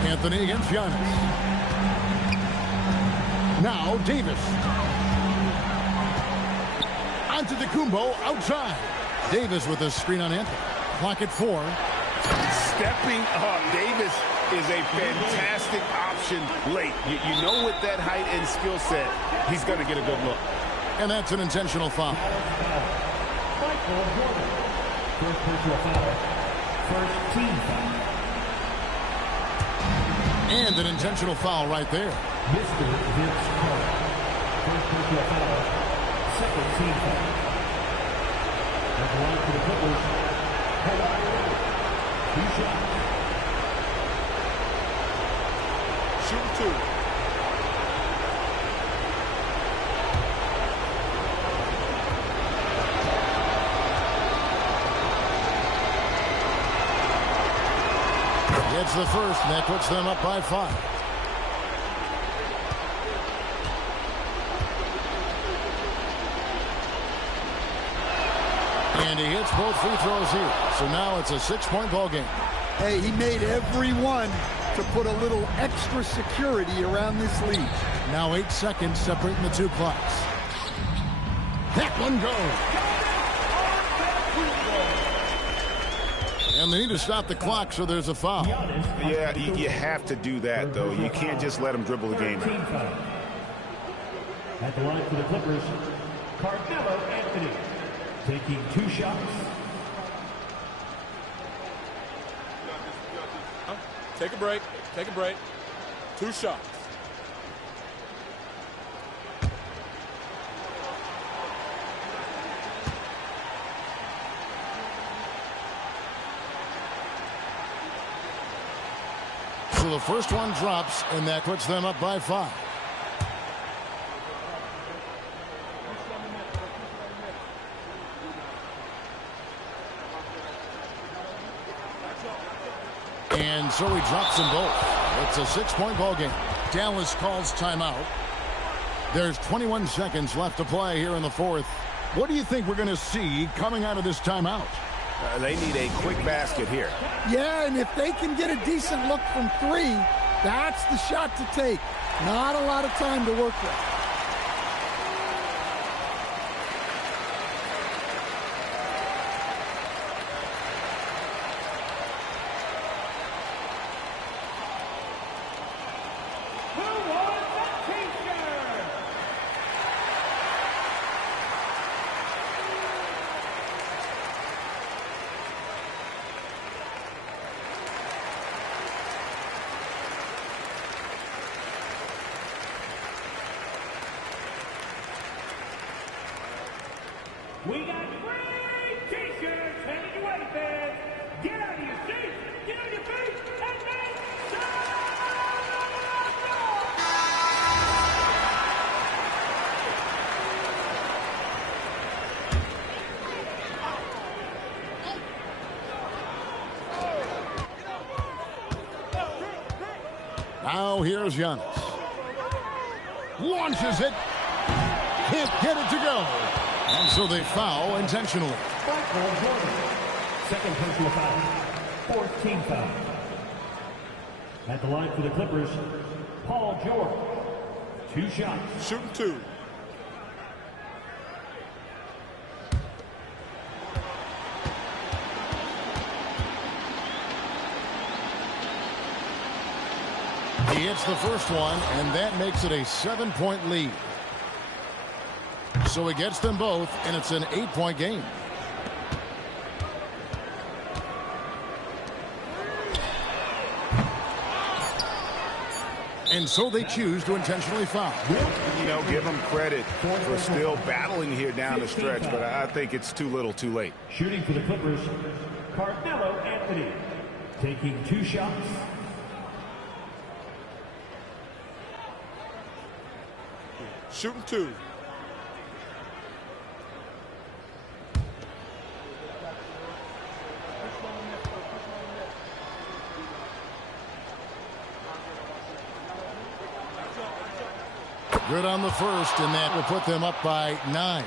Anthony against Giannis. Now Davis. Onto the Kumbo outside. Davis with a screen on Anthony. Clock at 4. Stepping up. Davis is a fantastic option late. You know, with that height and skill set, he's going to get a good look. And that's an intentional foul. First personal foul. First team foul. And an intentional foul right there. Mr. Vince Carter. First personal foul. Second team foul. At the line for the Clippers. Kawhi Leonard. 2 shots. Shoot 2. It's the first, and that puts them up by 5. And he hits both free throws here. So now it's a 6-point ball game. Hey, he made every one to put a little extra security around this lead. Now 8 seconds separating the two clocks. That one goes. And they need to stop the clock, so there's a foul. Yeah, you have to do that, though. You can't just let him dribble the game out. At the line for the Clippers, Carmelo Anthony taking 2 shots. Take a break. Take a break. 2 shots. So the first one drops, and that puts them up by 5. And so he drops them both. It's a 6-point ball game. Dallas calls timeout. There's 21 seconds left to play here in the fourth. What do you think we're going to see coming out of this timeout? They need a quick basket here. Yeah, and if they can get a decent look from 3, that's the shot to take. Not a lot of time to work with. We got free T-shirts headed away, fans. Get out of your seats, get on your feet, and make some Now here's Giannis. Launches it. Can't get it to go. And so they foul intentionally. Michael Jordan. Second personal foul. 4th team foul. At the line for the Clippers, Paul George. 2 shots. Shooting 2. He hits the first one, and that makes it a 7-point lead. So he gets them both, and it's an 8-point game. And so they choose to intentionally foul. You know, give them credit for still battling here down the stretch, but I think it's too little too late. Shooting for the Clippers, Carmelo Anthony. Taking 2 shots. Shooting 2. Good on the first, and that will put them up by 9.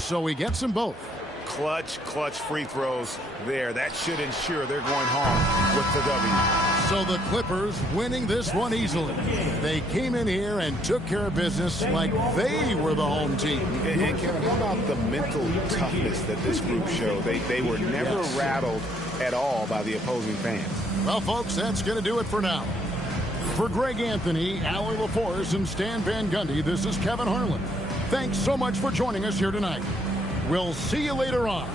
So he gets them both. Clutch free throws there. That should ensure they're going home with the W. So the Clippers winning this one easily. They came in here and took care of business like they were the home team. And Kevin, how about the mental toughness that this group showed? They were never rattled at all by the opposing fans. Well, folks, that's going to do it for now. For Greg Anthony, Allie LaForce, and Stan Van Gundy, this is Kevin Harlan. Thanks so much for joining us here tonight. We'll see you later on.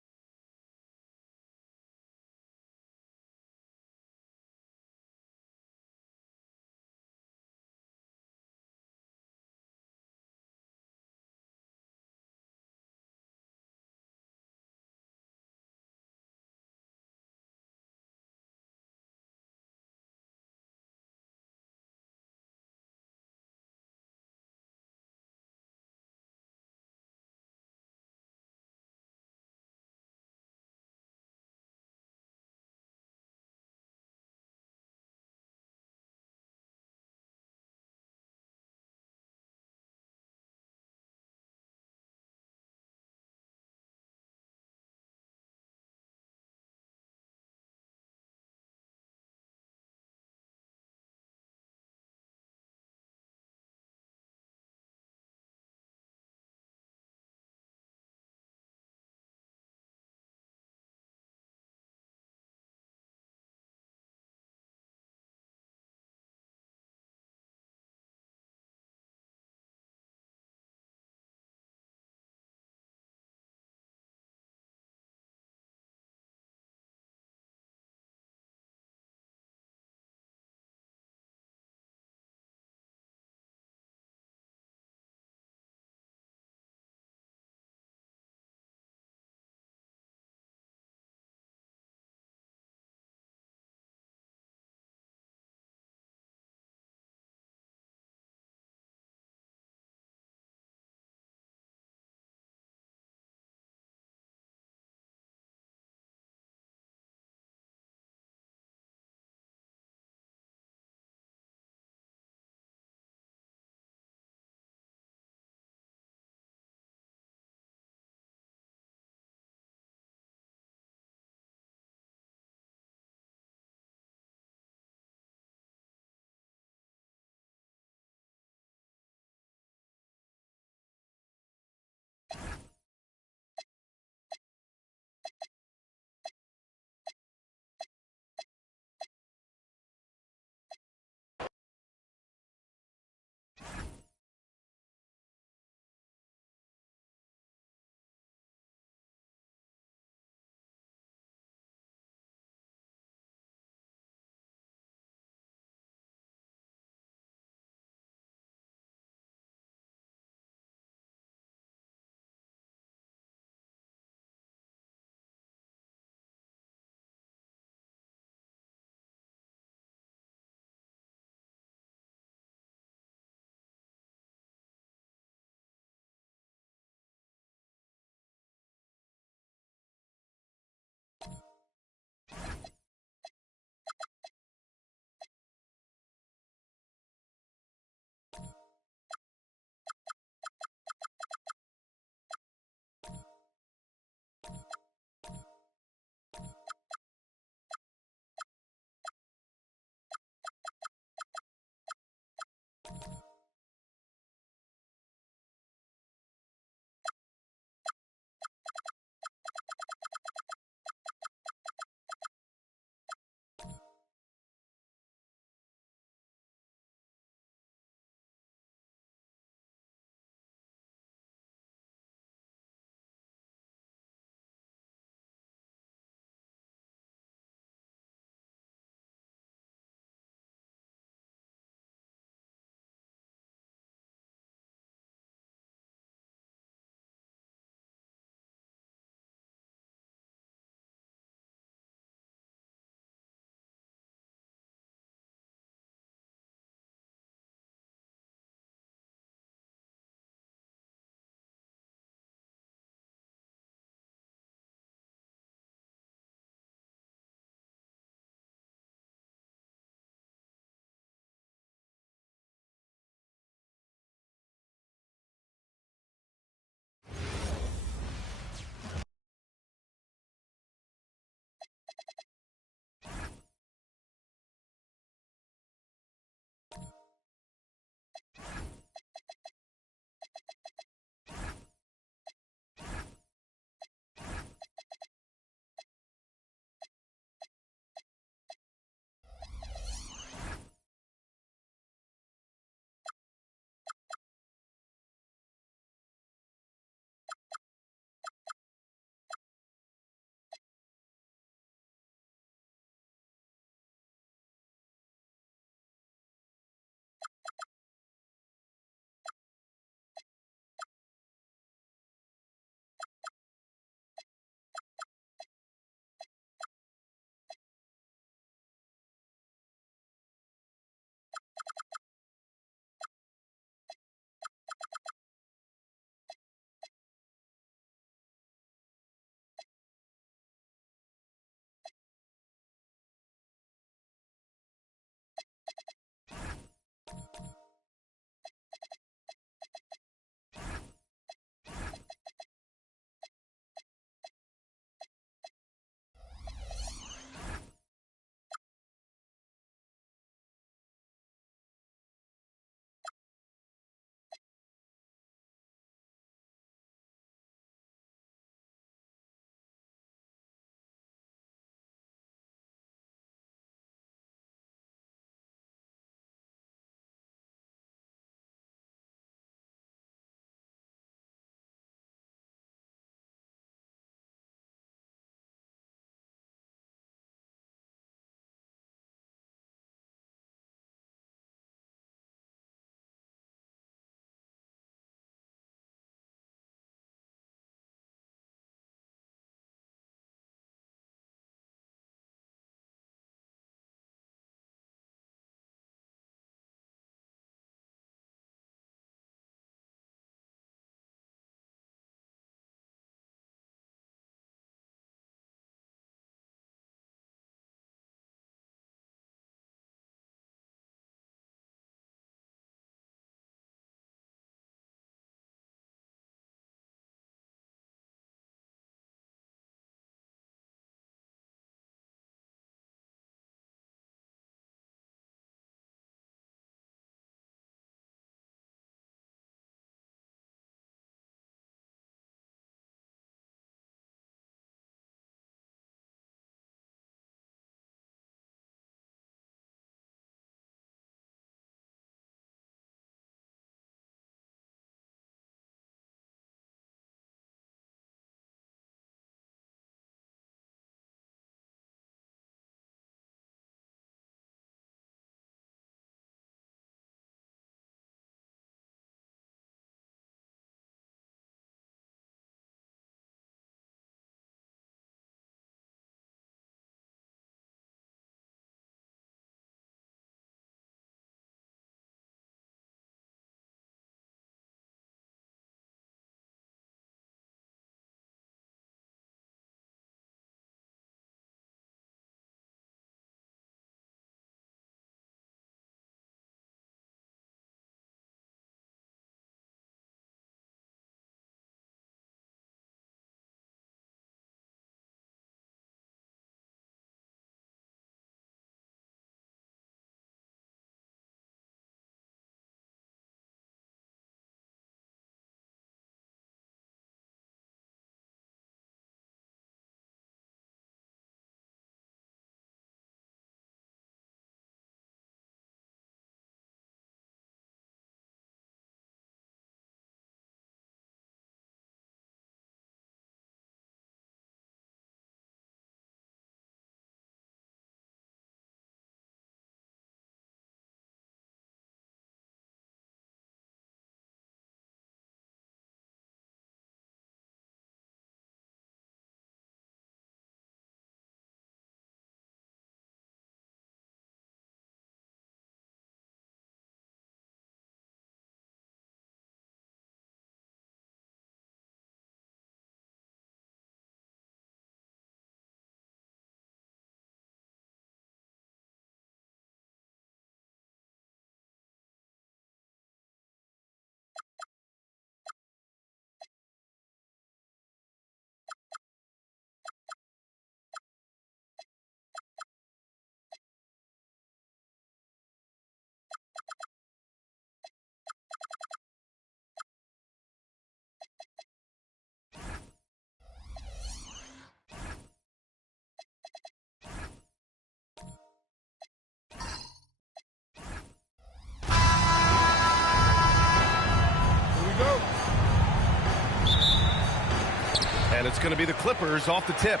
And it's going to be the Clippers off the tip.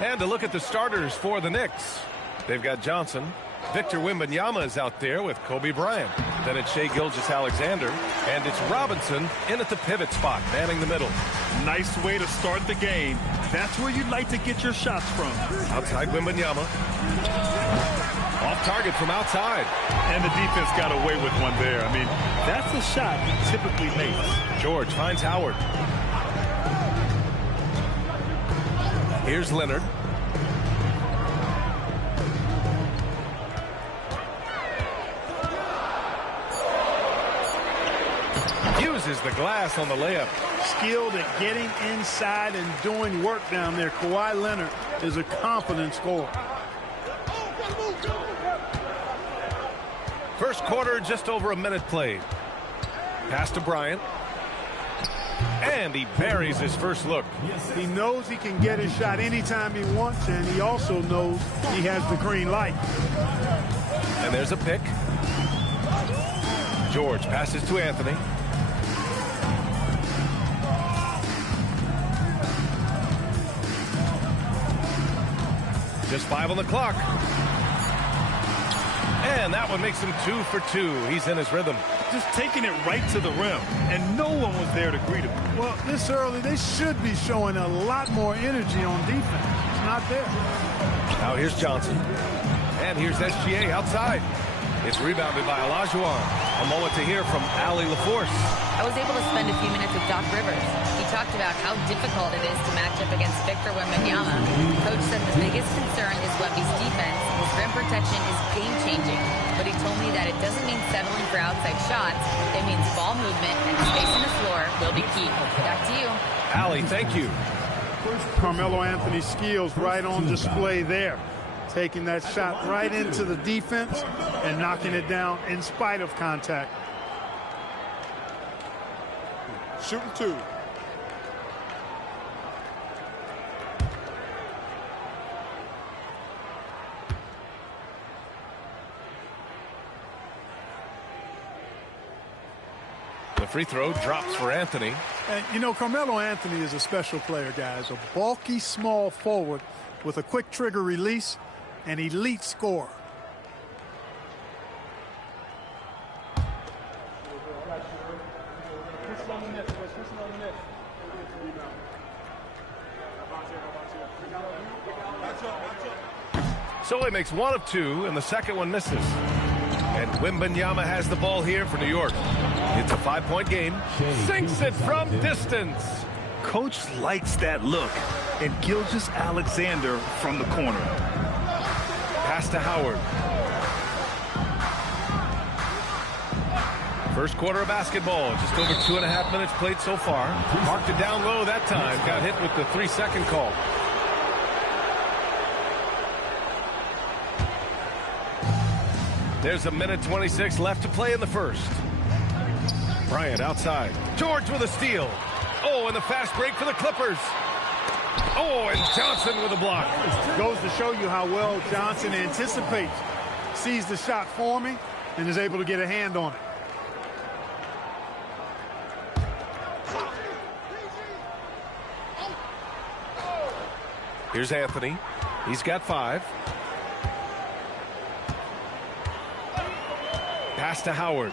And to look at the starters for the Knicks. They've got Johnson. Victor Wembanyama is out there with Kobe Bryant. Then it's Shai Gilgeous-Alexander. And it's Robinson in at the pivot spot, manning the middle. Nice way to start the game. That's where you'd like to get your shots from. Outside Wembanyama. Off target from outside. And the defense got away with one there. I mean, that's a shot he typically makes. George finds Howard. Here's Leonard. Uses the glass on the layup. Skilled at getting inside and doing work down there. Kawhi Leonard is a confident scorer. First quarter, just over a minute played. Pass to Bryant. And he buries his first look. He knows he can get his shot anytime he wants, and he also knows he has the green light. And there's a pick. George passes to Anthony. Just 5 on the clock. And that one makes him 2 for 2. He's in his rhythm. Just taking it right to the rim, and no one was there to greet him. Well, this early, they should be showing a lot more energy on defense. It's not there. Now here's Johnson. And here's SGA outside. It's rebounded by Olajuwon. A moment to hear from Allie LaForce. I was able to spend a few minutes with Doc Rivers. He talked about how difficult it is to match up against Victor Wembanyama. Coach said the biggest concern is Wemby's defense. His rim protection is game-changing. But he told me that it doesn't mean settling for outside shots. It means ball movement and space on the floor will be key. Back to you. Allie, thank you. Carmelo Anthony's skills right on display there. Taking that shot right into the defense and knocking it down in spite of contact. Shooting 2. The free throw drops for Anthony. And, you know, Carmelo Anthony is a special player, guys. A bulky, small forward with a quick trigger release, an elite scorer. So he makes 1 of 2, and the second one misses. And Wembanyama has the ball here for New York. It's a 5-point game. Sinks it from distance. Coach likes that look. And Gilgeous-Alexander from the corner. Pass to Howard. First quarter of basketball. Just over 2.5 minutes played so far. Marked it down low that time. Got hit with the 3-second call. There's a minute 26 left to play in the first. Bryant outside. George with a steal. Oh, and the fast break for the Clippers. Oh, and Johnson with a block. Goes to show you how well Johnson anticipates. Sees the shot forming and is able to get a hand on it. Here's Anthony. He's got 5. Pass to Howard.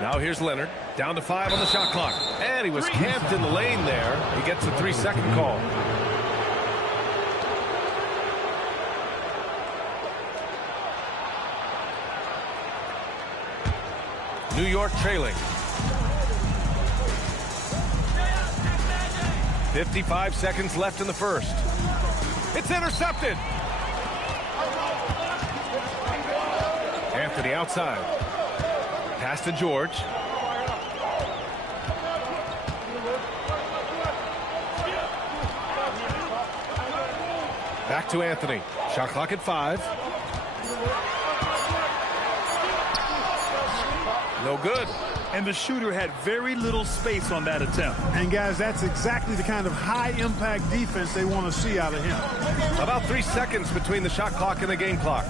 Now here's Leonard. Down to 5 on the shot clock. And he was camped in the lane there. He gets the 3-second call. New York trailing. 55 seconds left in the first. It's intercepted. Anthony outside. Pass to George. Back to Anthony. Shot clock at 5. No good. And the shooter had very little space on that attempt. And, guys, that's exactly the kind of high-impact defense they want to see out of him. About 3 seconds between the shot clock and the game clock.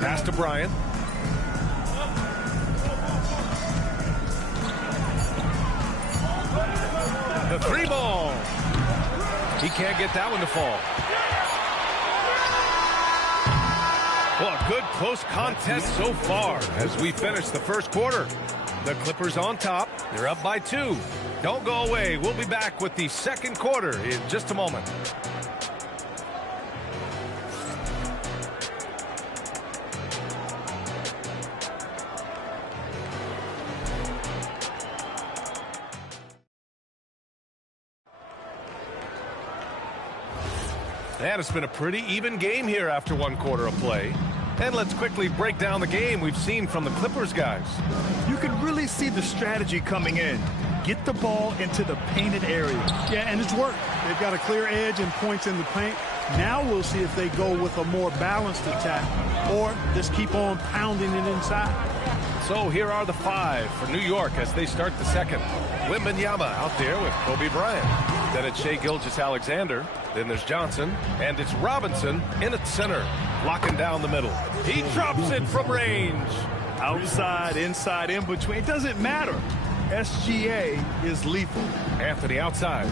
Pass to Bryant. can't get that one to fall. Well, a good close contest so far as we finish the first quarter. The Clippers on top. They're up by 2. Don't go away. We'll be back with the second quarter in just a moment. And it's been a pretty even game here after 1 quarter of play. And let's quickly break down the game we've seen from the Clippers guys. You can really see the strategy coming in. Get the ball into the painted area. Yeah, and it's worked. They've got a clear edge and points in the paint. Now we'll see if they go with a more balanced attack or just keep on pounding it inside. So here are the 5 for New York as they start the second. Wembanyama out there with Kobe Bryant. Then it's Shai Gilgeous-Alexander. Then there's Johnson. And it's Robinson in at center, locking down the middle. He drops it from range. Outside, inside, in between. It doesn't matter. SGA is lethal. Anthony outside.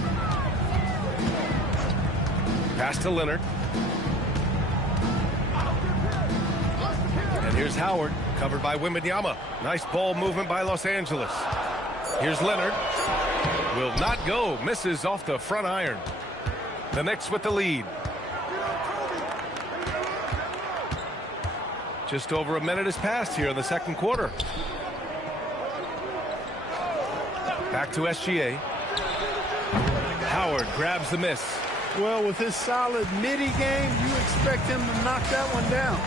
Pass to Leonard. And here's Howard, covered by Wembanyama. Nice ball movement by Los Angeles. Here's Leonard. Will not go. Misses off the front iron. The Knicks with the lead. Just over a minute has passed here in the second quarter. Back to SGA. Howard grabs the miss. Well, with his solid midi game, you expect him to knock that one down.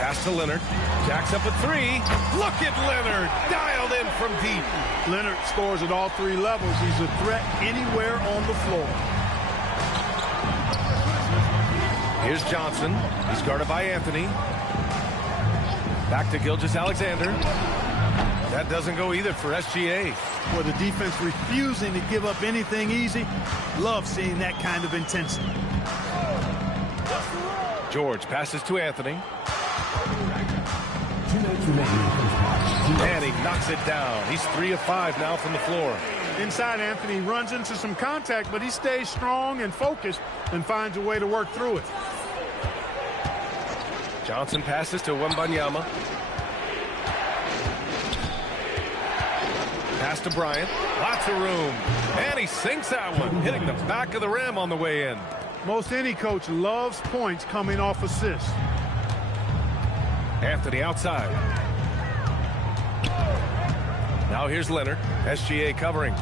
Pass to Leonard. Jacks up a 3. Look at Leonard. Dialed in from deep. Leonard scores at all 3 levels. He's a threat anywhere on the floor. Here's Johnson. He's guarded by Anthony. Back to Gilgeous-Alexander. That doesn't go either for SGA. For the defense refusing to give up anything easy. Love seeing that kind of intensity. George passes to Anthony. 2 minutes remaining. And he knocks it down. He's 3 of 5 now from the floor. Inside, Anthony runs into some contact, but he stays strong and focused and finds a way to work through it. Johnson passes to Wembanyama. Pass to Bryant. Lots of room. And he sinks that one, hitting the back of the rim on the way in. Most any coach loves points coming off assists. Anthony outside. Now here's Leonard. SGA covering.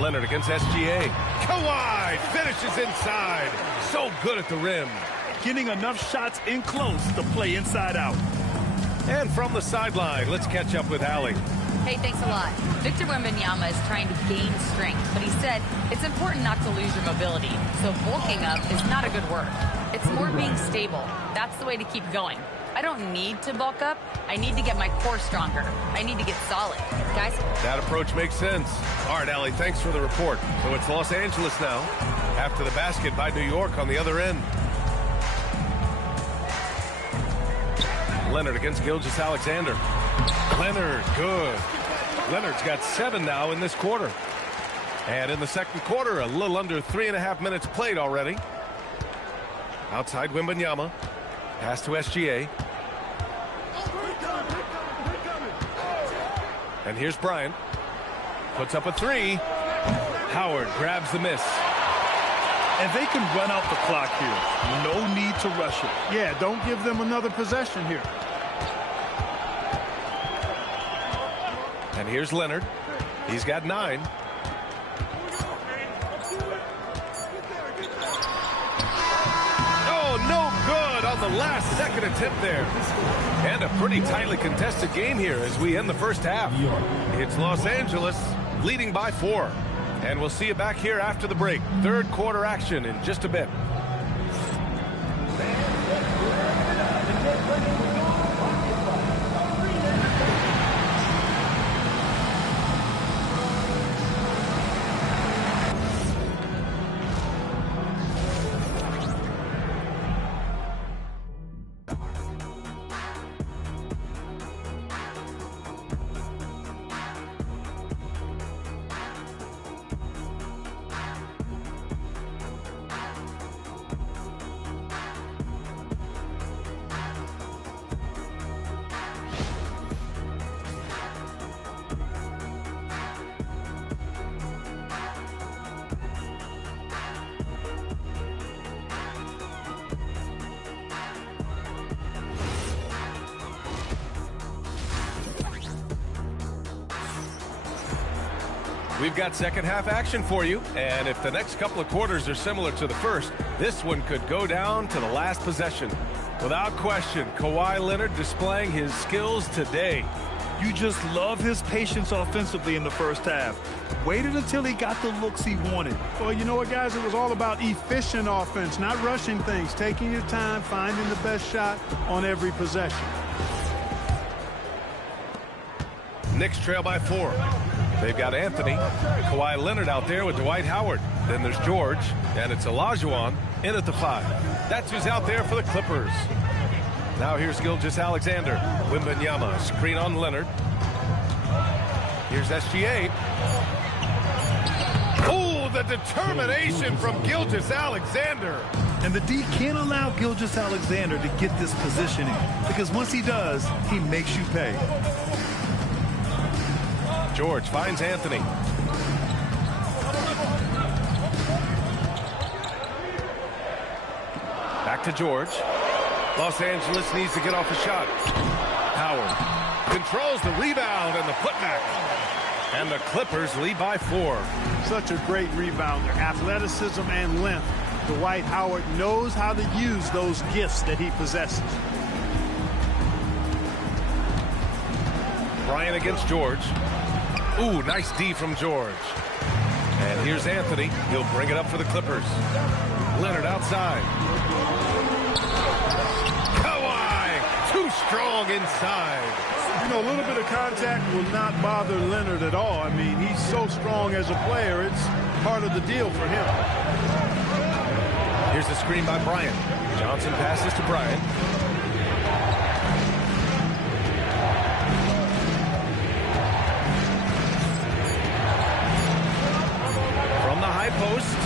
Leonard against SGA. Kawhi finishes inside. So good at the rim. Getting enough shots in close to play inside out. And from the sideline, let's catch up with Allie. Hey, thanks a lot. Victor Wembanyama is trying to gain strength, but he said it's important not to lose your mobility. So bulking up is not a good word. It's more being stable. That's the way to keep going. I don't need to bulk up. I need to get my core stronger. I need to get solid. Guys? That approach makes sense. All right, Allie, thanks for the report. So it's Los Angeles now, after the basket by New York on the other end. Leonard against Gilgeous-Alexander. Leonard, good. Leonard's got 7 now in this quarter. And in the second quarter, a little under 3.5 minutes played already. Outside Wembanyama. Pass to SGA. And here's Bryant. Puts up a 3. Howard grabs the miss. And they can run out the clock here. No need to rush it. Yeah, don't give them another possession here. And here's Leonard. He's got 9. Oh, no good on the last second attempt there. And a pretty tightly contested game here as we end the first half. It's Los Angeles leading by 4. And we'll see you back here after the break. Third quarter action in just a bit. We've got second half action for you, and if the next couple of quarters are similar to the first, this one could go down to the last possession. Without question, Kawhi Leonard displaying his skills today. You just love his patience offensively in the first half. Waited until he got the looks he wanted. Well, you know what, guys? It was all about efficient offense, not rushing things, taking your time, finding the best shot on every possession. Knicks trail by 4. They've got Anthony, Kawhi Leonard out there with Dwight Howard. Then there's George, and it's Olajuwon in at the 5. That's who's out there for the Clippers. Now here's Gilgeous-Alexander. Wembanyama, screen on Leonard. Here's SGA. Oh, the determination from Gilgeous-Alexander. And the D can't allow Gilgeous-Alexander to get this positioning, because once he does, he makes you pay. George finds Anthony. Back to George. Los Angeles needs to get off a shot. Howard controls the rebound and the putback. And the Clippers lead by 4. Such a great rebounder. Athleticism and length. Dwight Howard knows how to use those gifts that he possesses. Bryant against George. Ooh, nice D from George. And here's Anthony. He'll bring it up for the Clippers. Leonard outside. Kawhi, too strong inside. You know, a little bit of contact will not bother Leonard at all. I mean, he's so strong as a player. It's part of the deal for him. Here's the screen by Bryant. Johnson passes to Bryant. From the high post.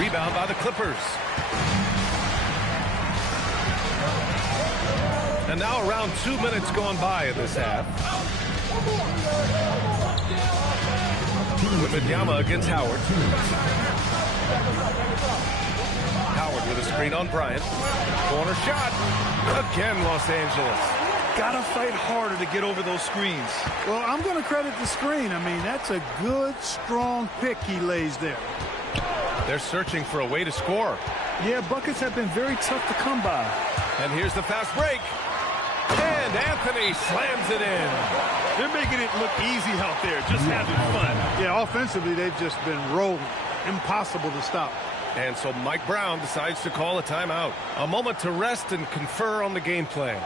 Rebound by the Clippers. And now around 2 minutes gone by in this half. Wembanyama against Howard. Howard with a screen on Bryant. Corner shot. Again, Los Angeles. Gotta fight harder to get over those screens. Well, I'm going to credit the screen. I mean, that's a good, strong pick he lays there. They're searching for a way to score. Yeah, buckets have been very tough to come by. And here's the fast break. And Anthony slams it in. They're making it look easy out there, just having fun. Yeah, offensively, they've just been rolling. Impossible to stop. And so Mike Brown decides to call a timeout. A moment to rest and confer on the game plan.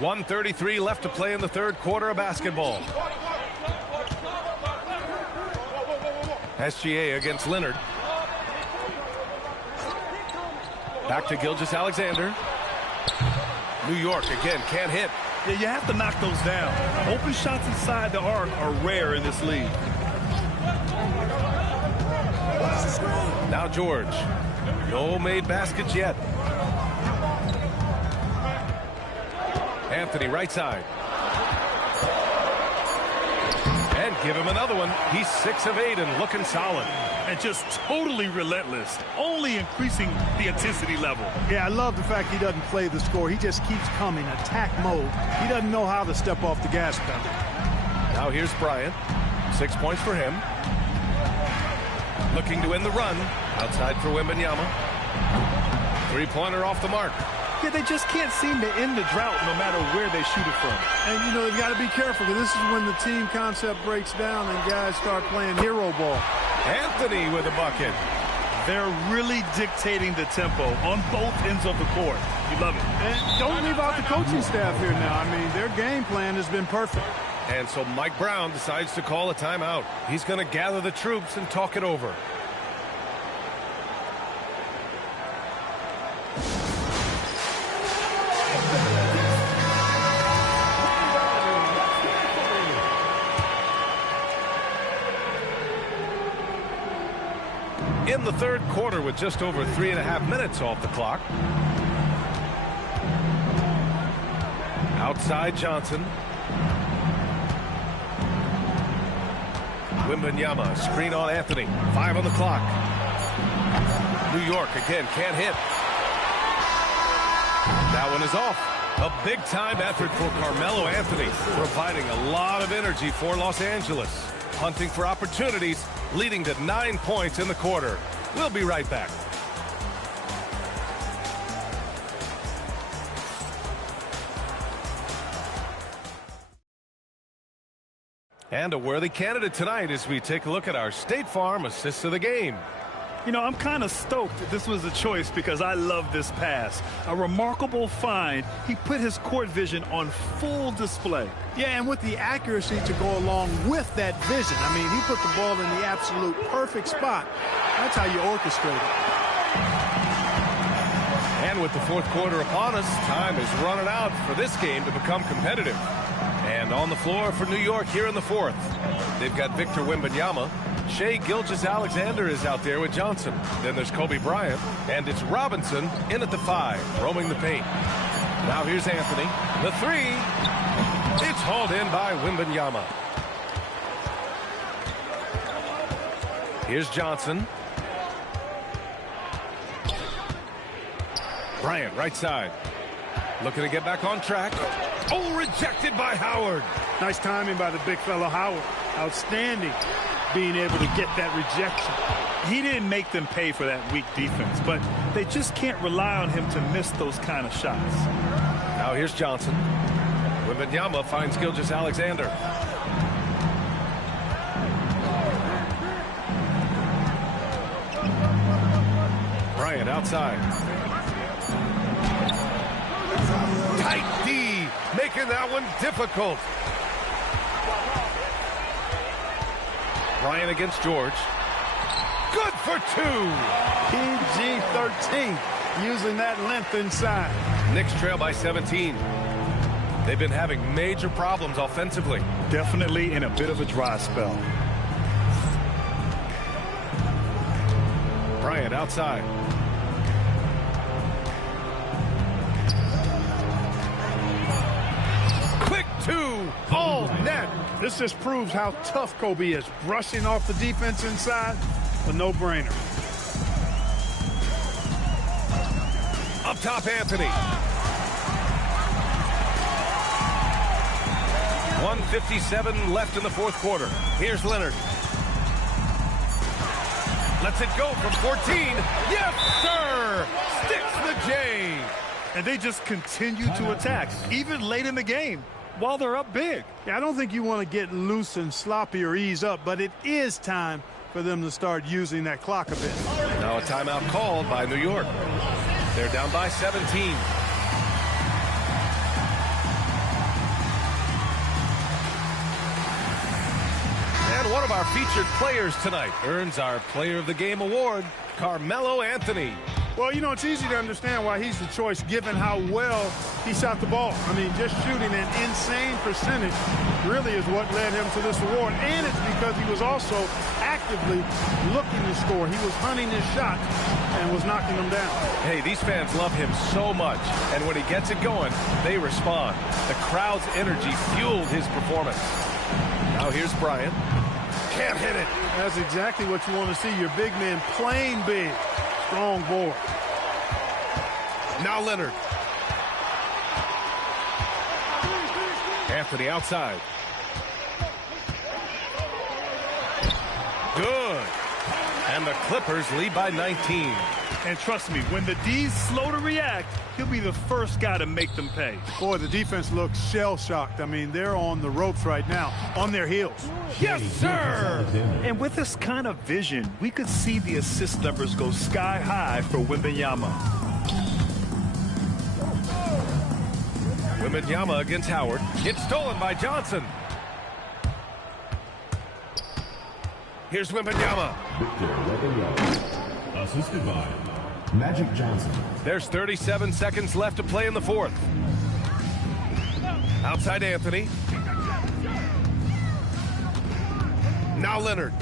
.133 left to play in the third quarter of basketball. SGA against Leonard. Back to Gilgeous-Alexander. New York again can't hit. Yeah, you have to knock those down. Open shots inside the arc are rare in this league. Now George. No made baskets yet. Anthony right side. And give him another one. He's 6 of 8 and looking solid. And just totally relentless, only increasing the intensity level. Yeah, I love the fact he doesn't play the score. He just keeps coming, attack mode. He doesn't know how to step off the gas pedal. Now here's Bryant. 6 points for him. Looking to win the run. Outside for Wembanyama. Three-pointer off the mark. Yeah, they just can't seem to end the drought no matter where they shoot it from. And, you know, they've got to be careful because this is when the team concept breaks down and guys start playing hero ball. Anthony with a bucket. They're really dictating the tempo on both ends of the court. You love it. And don't leave out the coaching staff here now. I mean, their game plan has been perfect. And so Mike Brown decides to call a timeout. He's going to gather the troops and talk it over. In the third quarter with just over 3.5 minutes off the clock. Outside Johnson. Wembanyama, screen on Anthony. 5 on the clock. New York again, can't hit. That one is off. A big-time effort for Carmelo Anthony, providing a lot of energy for Los Angeles. Hunting for opportunities, leading to 9 points in the quarter. We'll be right back. And a worthy candidate tonight as we take a look at our State Farm assists of the game. You know, I'm kind of stoked that this was a choice because I love this pass. A remarkable find. He put his court vision on full display. Yeah, and with the accuracy to go along with that vision. I mean, he put the ball in the absolute perfect spot. That's how you orchestrate it. And with the fourth quarter upon us, time is running out for this game to become competitive. And on the floor for New York here in the fourth, they've got Victor Wembanyama. Shai Gilgeous-Alexander is out there with Johnson. Then there's Kobe Bryant, and it's Robinson in at the 5, roaming the paint. Now here's Anthony. The 3. It's hauled in by Wembanyama. Here's Johnson. Bryant, right side. Looking to get back on track. Oh, rejected by Howard. Nice timing by the big fellow Howard. Outstanding being able to get that rejection. He didn't make them pay for that weak defense, but they just can't rely on him to miss those kind of shots. Now here's Johnson. Wembanyama finds Gilgeous-Alexander. Bryant outside. Tight D, making that one difficult. Bryant against George. Good for 2. PG-13, using that length inside. Knicks trail by 17. They've been having major problems offensively. Definitely in a bit of a dry spell. Bryant outside. Quick 2, all net. This just proves how tough Kobe is. Brushing off the defense inside, a no-brainer. Up top, Anthony. 1:57 left in the fourth quarter. Here's Leonard. Lets it go from 14. Yes, sir! Sticks the J. And they just continue to attack, even late in the game, while they're up big. Yeah, I don't think you want to get loose and sloppy or ease up, but it is time for them to start using that clock a bit. Now a timeout called by New York. They're down by 17. And one of our featured players tonight earns our Player of the Game award, Carmelo Anthony. Well, you know, it's easy to understand why he's the choice given how well he shot the ball. I mean, just shooting an insane percentage really is what led him to this award. And it's because he was also actively looking to score. He was hunting his shot and was knocking them down. Hey, these fans love him so much. And when he gets it going, they respond. The crowd's energy fueled his performance. Now here's Bryant. Can't hit it. That's exactly what you want to see. Your big men playing big. Strong board. Now Leonard. Anthony outside. Good. And the Clippers lead by 19. And trust me, when the D's slow to react, he'll be the first guy to make them pay. Boy, the defense looks shell-shocked. I mean, they're on the ropes right now, on their heels. Yes, sir! And with this kind of vision, we could see the assist numbers go sky high for Wembanyama. Wembanyama against Howard. It's stolen by Johnson. Here's Wembanyama. Victor Wembanyama. Assisted by Magic Johnson. There's 37 seconds left to play in the fourth. Outside Anthony. Now Leonard.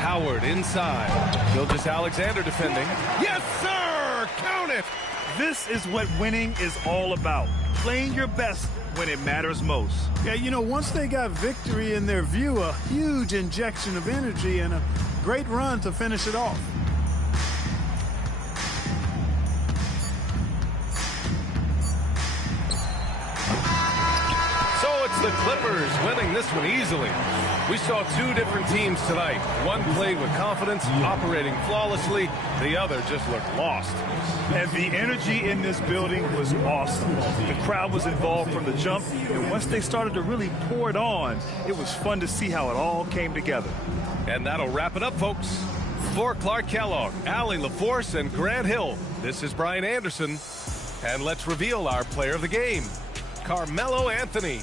Howard inside. Gilgeous-Alexander defending. Yes, sir! Count it! This is what winning is all about. Playing your best when it matters most. Yeah, you know, once they got victory in their view, a huge injection of energy and a great run to finish it off. So it's the Clippers winning this one easily. We saw two different teams tonight. One played with confidence, operating flawlessly. The other just looked lost. And the energy in this building was awesome. The crowd was involved from the jump, and once they started to really pour it on, it was fun to see how it all came together. And that'll wrap it up, folks. For Clark Kellogg, Allie LaForce, and Grant Hill, this is Brian Anderson. And let's reveal our player of the game, Carmelo Anthony.